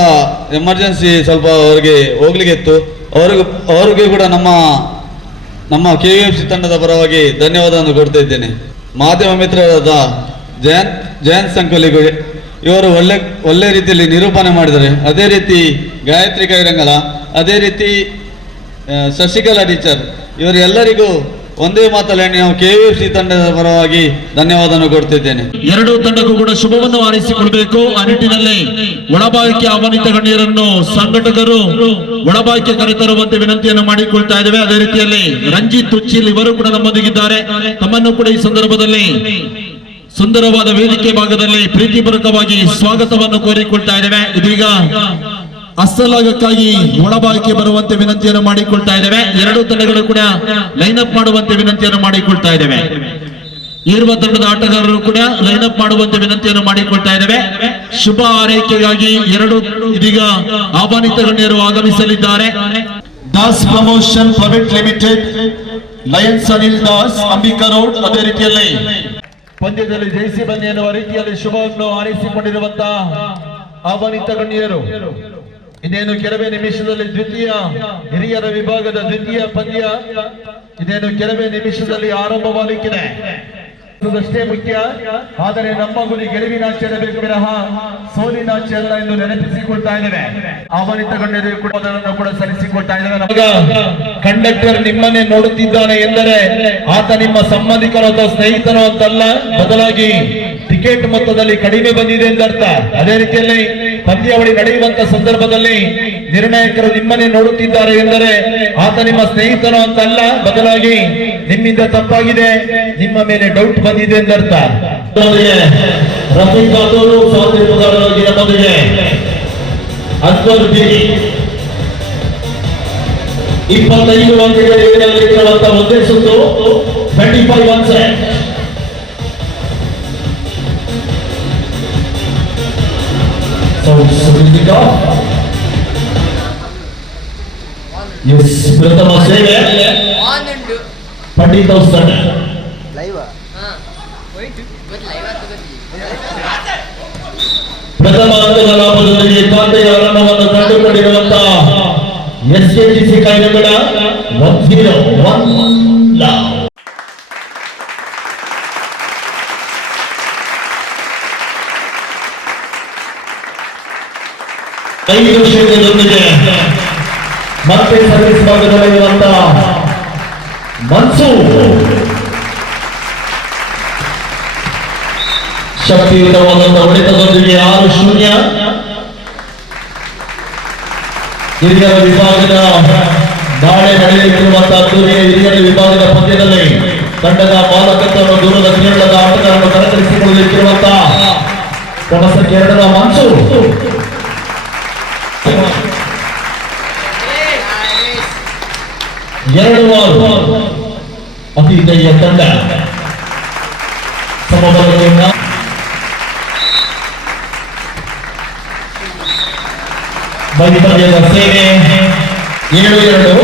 ಎಮರ್ಜೆನ್ಸಿ ಸ್ವಲ್ಪ ಅವರಿಗೆ ಹೋಗ್ಲಿಕ್ಕೆ ಇತ್ತು. ಅವರಿಗೆ ಕೂಡ ನಮ್ಮ KVFC ತಂಡದ ಪರವಾಗಿ ಧನ್ಯವಾದವನ್ನು ಕೊಡ್ತಾ ಇದ್ದೇನೆ. ಮಾಧ್ಯಮ ಮಿತ್ರರಾದ ಜಯಂತ್ ಸಂಕೋಲಿಗೆ ಇವರು ಒಳ್ಳೆ ರೀತಿಯಲ್ಲಿ ನಿರೂಪಣೆ ಮಾಡಿದ್ದಾರೆ. ಅದೇ ರೀತಿ ಗಾಯತ್ರಿ ಕೈರಂಗಲ, ಅದೇ ರೀತಿ ಶಶಿಕಲಾ ಟೀಚರ್, ಇವರೆಲ್ಲರಿಗೂ ಒಂದೇ ಮಾತಲ್ಲಿ ನಾವು KVFC ತಂಡದ ಪರವಾಗಿ ಧನ್ಯವಾದವನ್ನು ಕೊಡ್ತಿದ್ದೇನೆ. ಎರಡೂ ತಂಡಕ್ಕೂ ಕೂಡ ಶುಭವನ್ನು ಹಾರೈಸಿಕೊಳ್ಬೇಕು. ಆ ನಿಟ್ಟಿನಲ್ಲಿ ಒಳಭಾಗಕ್ಕೆ ಆಹ್ವಾನಿತ ಗಣ್ಯರನ್ನು ಸಂಘಟಕರು ಒಳಭಾಗಕ್ಕೆ ಕರೆತರುವಂತೆ ವಿನಂತಿಯನ್ನು ಮಾಡಿಕೊಳ್ತಾ ಇದ್ದೇವೆ. ಅದೇ ರೀತಿಯಲ್ಲಿ ರಂಜಿತ್ ತುಚ್ಚಿಲ್ ಇವರು ಕೂಡ ನಮ್ಮೊಂದಿಗಿದ್ದಾರೆ. ತಮ್ಮನ್ನು ಕೂಡ ಈ ಸಂದರ್ಭದಲ್ಲಿ ಸುಂದರವಾದ ವೇದಿಕೆ ಭಾಗದಲ್ಲಿ ಪ್ರೀತಿಪೂರ್ವಕವಾಗಿ ಸ್ವಾಗತವನ್ನು ಕೋರಿಕೊಳ್ತಾ ಇದ್ದೇವೆ. ಇದೀಗ ಅಸ್ತಲಾಗಕ್ಕಾಗಿ ಒಳಭಾಗಕ್ಕೆ ಬರುವಂತೆ ವಿನಂತಿಯನ್ನು ಮಾಡಿಕೊಳ್ತಾ ಇದ್ದೇವೆ. ಎರಡೂ ತಂಡಗಳು ಕೂಡ ಲೈನ್ ಅಪ್ ಮಾಡುವಂತೆ ವಿನಂತಿಯನ್ನು ಮಾಡಿಕೊಳ್ತಾ ಇದ್ದೇವೆ. ಇರುವ ತಂಡದ ಆಟಗಾರರು ಕೂಡ ಲೈನ್ ಅಪ್ ಮಾಡುವಂತೆ ವಿನಂತಿಯನ್ನು ಮಾಡಿಕೊಳ್ತಾ ಇದ್ದೇವೆ. ಶುಭ ಆರೈಕೆಗಾಗಿ ಇದೀಗ ಆಹ್ವಾನಿತ ಗಣ್ಯರು ಆಗಮಿಸಲಿದ್ದಾರೆ. Das promotion private limited, Lions Anil Das, Ambika road. ಅದೇ ರೀತಿಯಲ್ಲಿ ಪಂದ್ಯದಲ್ಲಿ ಜಯಿಸಿ ಬನ್ನಿ ಎನ್ನುವ ರೀತಿಯಲ್ಲಿ ಶುಭವನ್ನು ಹಾರೈಸಿಕೊಂಡಿರುವಂತಹ ಆಹ್ವಾನಿತ ಗಣ್ಯರು ಇನ್ನೇನು ಕೆಲವೇ ನಿಮಿಷದಲ್ಲಿ ದ್ವಿತೀಯ ಹಿರಿಯರ ವಿಭಾಗದ ದ್ವಿತೀಯ ಪಂದ್ಯ ಇನ್ನೇನು ಕೆಲವೇ ನಿಮಿಷದಲ್ಲಿ ಆರಂಭವಾಗಲಿಕ್ಕಿದೆ. ಅಷ್ಟೇ ಮುಖ್ಯ. ಆದರೆ ನಮ್ಮ ಗುರಿ ಗೆಲುವಿನಾಚರಣೆ ವಿನಃ ಸೋಲಿನಾಚರಣ ಎಂದು ನೆನಪಿಸಿಕೊಳ್ತಾ ಇದ್ದೇವೆ. ಆಹ್ವಾನಿತ ಗಣ್ಯರು ಕೂಡ ಅದನ್ನು ಕೂಡ ಸಲ್ಲಿಸಿಕೊಳ್ತಾ ಇದ್ದೇವೆ. ಕಂಡಕ್ಟರ್ ನಿಮ್ಮನ್ನೇ ನೋಡುತ್ತಿದ್ದಾನೆ ಎಂದರೆ ಆತ ನಿಮ್ಮ ಸಂಬಂಧಿಕರು ಅಥವಾ ಸ್ನೇಹಿತರು ಅಂತಲ್ಲ, ಬದಲಾಗಿ ಟಿಕೆಟ್ ಮೊತ್ತದಲ್ಲಿ ಕಡಿಮೆ ಬಂದಿದೆ ಎಂದರ್ಥ. ಅದೇ ರೀತಿಯಲ್ಲಿ ಪಂದ್ಯಾವಳಿ ನಡೆಯುವಂತ ಸಂದರ್ಭದಲ್ಲಿ ನಿರ್ಣಾಯಕರು ನಿಮ್ಮನ್ನೇ ನೋಡುತ್ತಿದ್ದಾರೆ ಎಂದರೆ ಆತ ನಿಮ್ಮ ಸ್ನೇಹಿತರು ಅಂತಲ್ಲ, ಬದಲಾಗಿ ನಿಮ್ಮಿಂದ ತಪ್ಪಾಗಿದೆ, ನಿಮ್ಮ ಮೇಲೆ ಡೌಟ್ ಬಂದಿದೆ ಎಂದರ್ಥ. ರಫೀಕ್ ಅವರು ಸ್ವಾತಂತ್ರ್ಯವಾಗಿ ನಮ್ಮೊಂದಿಗೆ ಅಕ್ಬರ್ ಬಿರಿ 25 ಅಂಕಗಳಿರುವಂತಹ ಒಂದೇ ಸುತ್ತು 25 ಒನ್ಸ್. ಪ್ರಥಮ ಸೇವೆ ಪಂಡಿತ್ ತಂಡ ಪ್ರಥಮ ಹಂತದ ಲಾಭದೊಂದಿಗೆ ಖಾತೆಯ ಆರಂಭವನ್ನು ಕಂಡುಕೊಂಡಿರುವಂತಹ SKGC ಕೈನಗಡ 1-0. ಐದು ಕ್ಷೇತ್ರದೊಂದಿಗೆ ಮತ್ತೆ ಸರ್ವಿಸ್ ಭಾಗದಲ್ಲಿರುವಂತಹ ಮನ್ಸೂರ್ ಶಕ್ತಿಯುತವಾದಂತಹ ಹೊಡೆತದೊಂದಿಗೆ 6-0. ಹಿರಿಯರ ವಿಭಾಗದ ನಾಳೆ ನಡೆಯಲಿರುವಂತಹ ಹಿರಿಯರ ವಿಭಾಗದ ಪಂದ್ಯದಲ್ಲಿ ತಂಡದ ಮಾಲಕತ್ವವನ್ನು ದೂರದ ಕೇರಳದ ಆಟಗಾರರನ್ನು ಕಣಕ್ಕಿಳಿಸಿಕೊಳ್ಳಲಿಕ್ಕಿರುವಂತಹ ಪ್ರೊಫೆಸರ್ ಕೇರಳದ ಮನ್ಸೂರ್ ಎರಡು ಅತಿಥೇಯ ತಂಡ ಸಮಬಲದಿಂದ ಬಲಿಪರ್ಯದ ಸೇವೆ 7-2.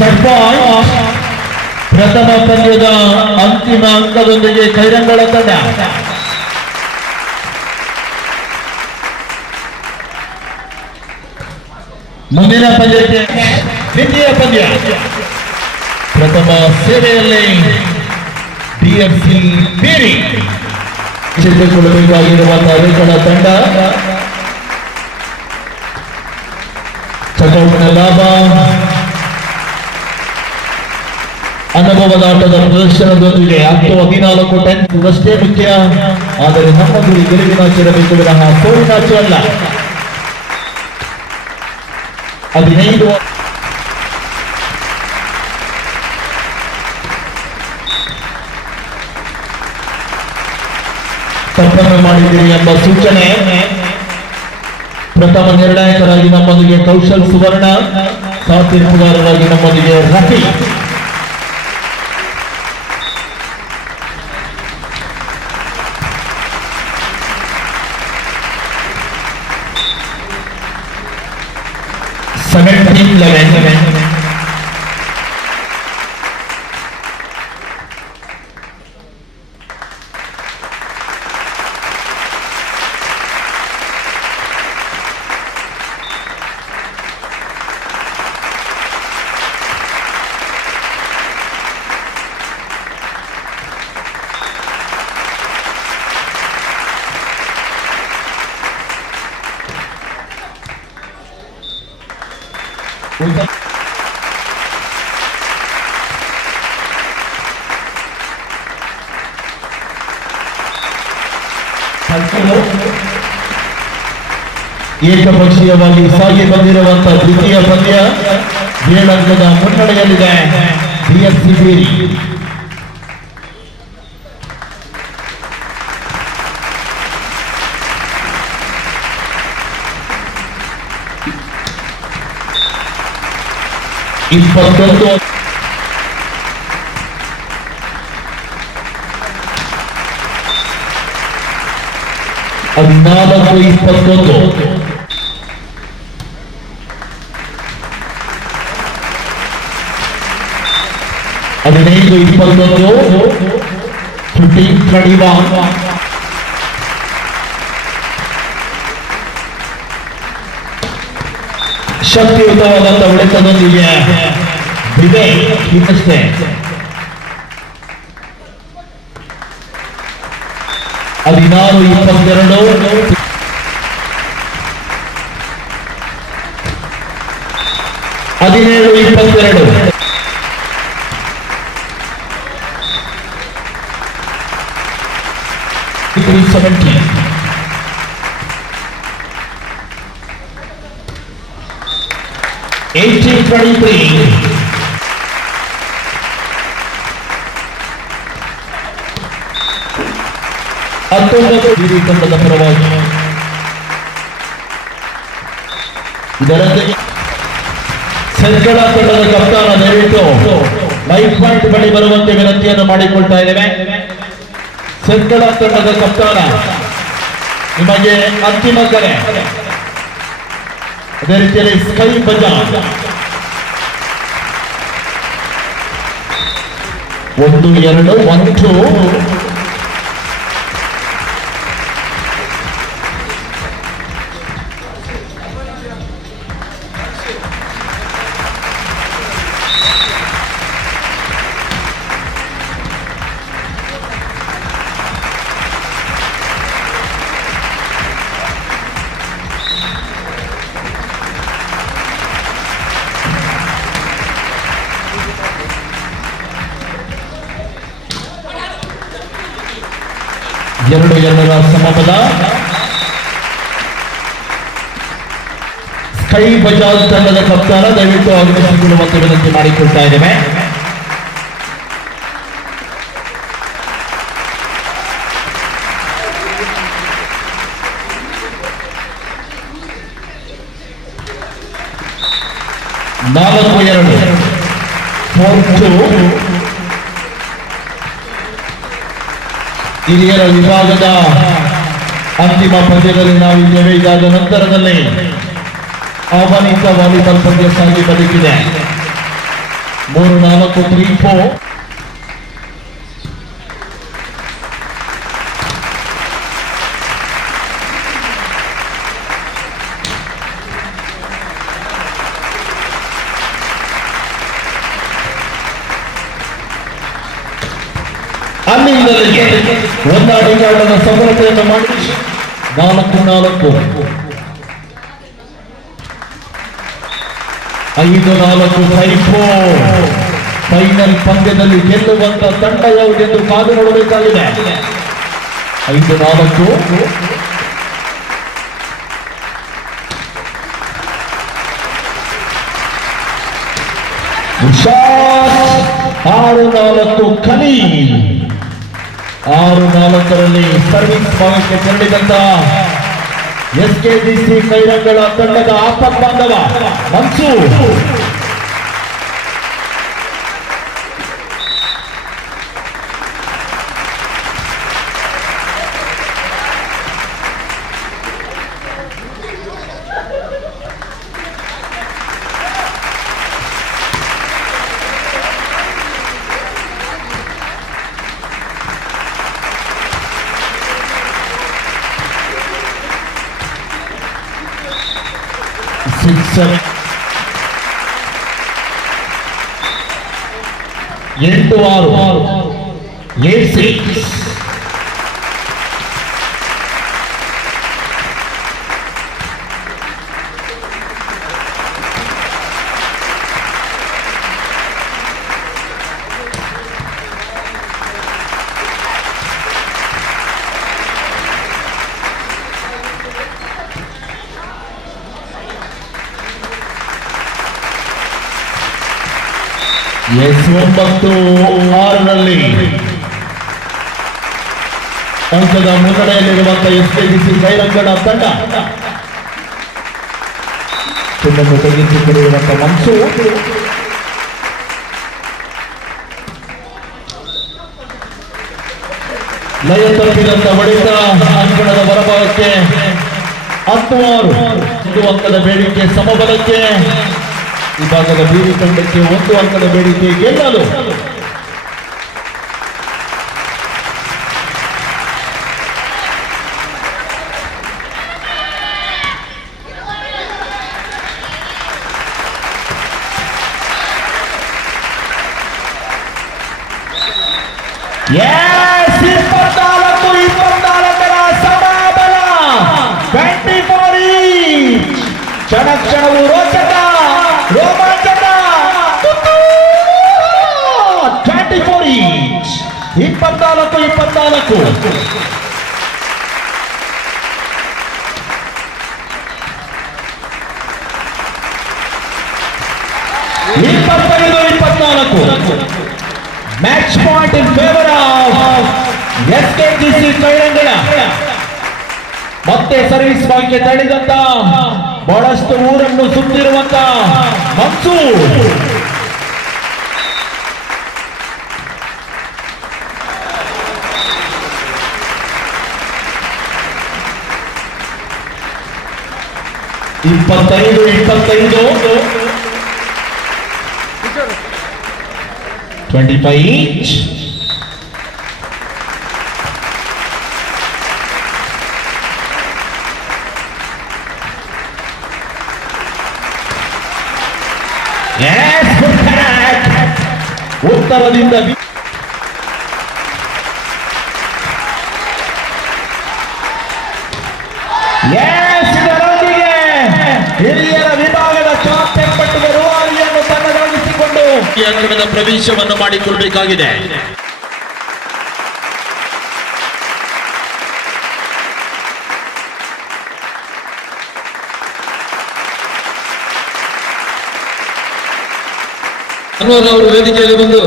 Set point. ಪ್ರಥಮ ಪಂದ್ಯದ ಅಂತಿಮ ಅಂಕದೊಂದಿಗೆ ಕೈರಂಗಳ ತಂಡ ಮುಂದಿನ ಪಂದ್ಯಕ್ಕೆ ದ್ವಿತೀಯ ಪಂದ್ಯ. ಪ್ರಥಮ ಸೇವೆಯಲ್ಲಿ DFC ಬೇರಿ ಚಿತ್ರಕೊಳ್ಳಬೇಕಾಗಿರುವಂತಹ ರೇಖಣ ತಂಡ ಚಕೌಟ್ನ ಲಾಭ, ಅನುಭವದ ಆಟದ ಪ್ರದರ್ಶನದೊಂದಿಗೆ 10-14 ಅಷ್ಟೇ ಮುಖ್ಯ. ಆದರೆ ನಮ್ಮ ಗುರಿ ಗೆಲುವಿನಾಚಿರಬೇಕು ವಿನಃ ಸೋಲಿನಾಚು ಅಲ್ಲ. 15 ತಪ್ಪನ್ನು ಮಾಡಿದ್ದೀರಿ ಎಂಬ ಸೂಚನೆ. ಪ್ರಥಮ ನಿರ್ಣಾಯಕರಾಗಿ ನಮ್ಮೊಂದಿಗೆ ಕೌಶಲ್ ಸುವರ್ಣ, ತೀರ್ಪುಗಾರರಾಗಿ ನಮ್ಮೊಂದಿಗೆ ರಫಿ. ಏಕಪಕ್ಷೀಯವಾಗಿ ಸಾಗಿ ಬಂದಿರುವಂತಹ ದ್ವಿತೀಯ ಪಂದ್ಯ 7 ಅಂಕದ ಮುನ್ನಡೆಯಲ್ಲಿದೆ ಬಿಎಸ್ಸಿ ಬೇರಿ. ಇಪ್ಪತ್ತೊಂದು 14-21 15-21 15-31 ಶಕ್ತಿಯುತವಾದಂತಹ ಹೊಡೆತದೊಂದಿಗೆ ವಿವೇಕ್ ಇನ್ನಷ್ಟೇ 16-22 17-22 370 18-23 19 ತಂಡದ ಪರವಾಗಿ. ಇದರೊಂದಿಗೆ ಸೆಂಕಡ ತಂಡದ ಕಪ್ತಾನ ದಯವಿಟ್ಟು ಲೈಫ್ ಪಾಯಿಂಟ್ ಬಳಿ ಬರುವಂತೆ ವಿನಂತಿಯನ್ನು ಮಾಡಿಕೊಳ್ತಾ ಇದ್ದೇವೆ. ಸೆಂಕಡ ತಂಡದ ಕಪ್ತಾನ ನಿಮಗೆ ಅಂತಿಮ ಕರೆ. ಅದೇ ರೀತಿಯಲ್ಲಿ ಸ್ಕೈ ಬಜಾಜ್ 1-2-1-2 2-2 ಸಮಬಲ. ಸ್ಕೈ ಬಜಾಜ್ ತಂಡದ ಕಪ್ತಾನ ದಯವಿಟ್ಟು ಆಗಮಿಸಿಕೊಳ್ಳುವಂತೆ ವಿನಂತಿ ಮಾಡಿಕೊಳ್ತಾ ಇದ್ದೇವೆ. ನಾಲ್ಕು 4-2 ಹಿರಿಯರ ವಿಭಾಗದ ಅಂತಿಮ ಪಂದ್ಯದಲ್ಲಿ ನಾವಿದ್ದೇವೆ. ಇದಾದ ನಂತರದಲ್ಲಿ ಆಹ್ವಾನಿತ ವಾಲಿಬಾಲ್ ಪಂದ್ಯ ಸಾಗಿ ಬದುಕಿದೆ. 3-4 3-4 ಅಲ್ಲಿಂದಲೇ ಒಂದಾಡಿಗಾರನ ಸಫಲತೆಯನ್ನು ಮಾಡಿ 4-4 5-4 5-4 ಫೈನಲ್ ಪಂದ್ಯದಲ್ಲಿ ಗೆಲ್ಲುವಂತ ತಂಡ ಯಾವುದೆಂದು ಕಾದು ನೋಡಬೇಕಾಗಿದೆ. 5-4 6-4 ಖಲೀಲ್. 6-4ರಲ್ಲಿ ಸರ್ವಿಸ್ ಭಾಗಕ್ಕೆ ತೆರಳಿದಂತ SKGC ಕೈರಂಗಳ ತಂಡದ ಆಪತ್ ಬಾಂಧವ ಮನ್ಸೂರ್. ಸಿಕ್ಸರ್ 8-6 8-6. ಎಸ್ 9-6ರಲ್ಲಿ ಅಂಕದ ಮುನ್ನಡೆಯಲ್ಲಿರುವಂತಹ SKGC ಕೈರಂಗಡ ತಂಡ ತುಂಬನ್ನು ತೆಗೆದುಕೊಂಡಿರುವಂತಹ ಮನ್ಸೂರ್. ಲಯ ತಪ್ಪಿದಂತ ಹೊಡೆತ ಅಂಕಣದ ಹೊರಭಾಗಕ್ಕೆ 10-6. 1 ಅಂಕದ ಬೇಡಿಕೆ ಸಮಬಲಕ್ಕೆ. ಈ ಭಾಗದ ಬೀರಿ ತಂಡಕ್ಕೆ 1 ಅಂಕದ ಬೇಡಿಕೆ ಗೆಲ್ಲಲು. Yes, 24-24ರ ಸಮಬಲ. 24 each. ಕ್ಷಣ ಕ್ಷಣವು ರೋಚಕ ರೋಮಾಂಚಕ. 24 each. 24-24. Match point in favour of SKGC ಕೈರಂಗಡ. ಮತ್ತೆ ಸರ್ವಿಸ್ ಭಾಗಕ್ಕೆ ತಡೆದಂತ ಬಹಳಷ್ಟು ಊರನ್ನು ಸುತ್ತಿರುವಂತ ಮನ್ಸೂರ್. ಇಪ್ಪತ್ತೈದು 25 each. Yes, good attack. ಉತ್ತರದಿಂದ ಇದರೊಂದಿಗೆ ಹಿರಿಯರ ವಿಭಾಗದ ಚಾಂಪಿಯನ್ ಪಟ್ಟದ ರೂವಾರಿಯನ್ನು ತನ್ನದಾಗಿಸಿಕೊಂಡು ಈ ಅಂಕಣದ ಪ್ರವೇಶವನ್ನು ಮಾಡಿಕೊಳ್ಳಬೇಕಾಗಿದೆ. ಅನ್ವರ್ ಅವರು ವೇದಿಕೆಯಲ್ಲಿ ಬಂದು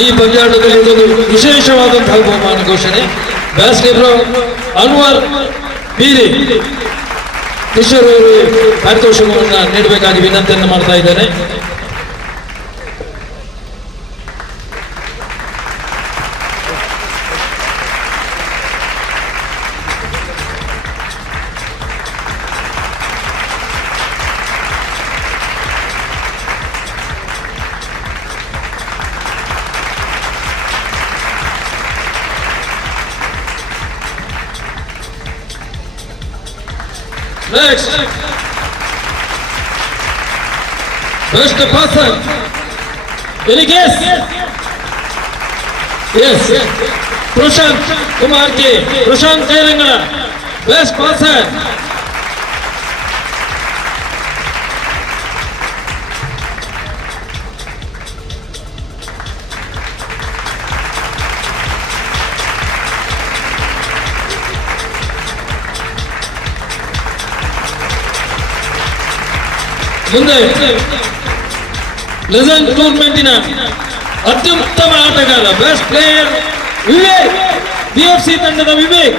ಈ ಪಂದ್ಯಾಟದಲ್ಲಿ ಇದೊಂದು ವಿಶೇಷವಾದಂತಹ ಬಹುಮಾನ ಘೋಷಣೆ. ಬ್ಯಾಸ್ಕೆಟ್ಬಾಲ್ ಅನ್ವರ್ ಬೀರಿ ಕಿಶೋರ್ ಅವರು ಪಾರಿತೋಷಕವನ್ನು ನೀಡಬೇಕಾಗಿ ವಿನಂತಿಯನ್ನು ಮಾಡ್ತಾ ಇದ್ದೇನೆ. Next, best passer. Any guess? Yes, Prashant Kumar K. Prashant Kairangala, best passer. ಮುಂದೆ ಲೆಜೆಂಡ್ ಟೂರ್ನಮೆಂಟಿನ ಅತ್ಯುತ್ತಮ ಆಟಗಾರ ಬೆಸ್ಟ್ ಪ್ಲೇಯರ್ ವಿವೇಕ್, BFC ತಂಡದ ವಿವೇಕ್.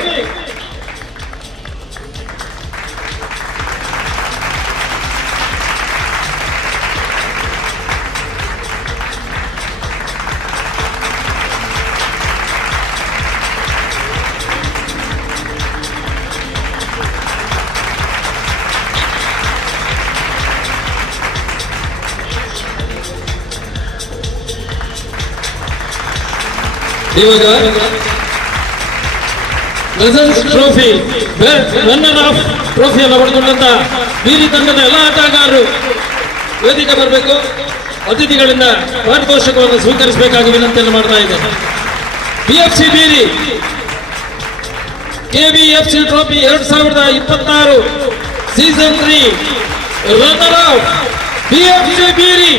ಇವಾಗ ಲೆಜೆಂಡ್ಸ್ ಟ್ರೋಫಿ ರನ್ನರ್ ಆಫ್ ಟ್ರೋಫಿಯನ್ನು ಪಡೆದುಕೊಂಡಂತ ಬೀರಿ ತಂಡದ ಎಲ್ಲ ಆಟಗಾರರು ವೇದಿಕೆ ಬರಬೇಕು. ಅತಿಥಿಗಳಿಂದ ಪಾರಿತೋಷಕವನ್ನು ಸ್ವೀಕರಿಸಬೇಕಾಗಿ ವಿನಂತಿಯನ್ನು ಮಾಡ್ತಾ ಇದ್ದಾರೆ. BFC ಬೀರಿ KBFC trophy 2026 season 3 runner of BFC ಬೀರಿ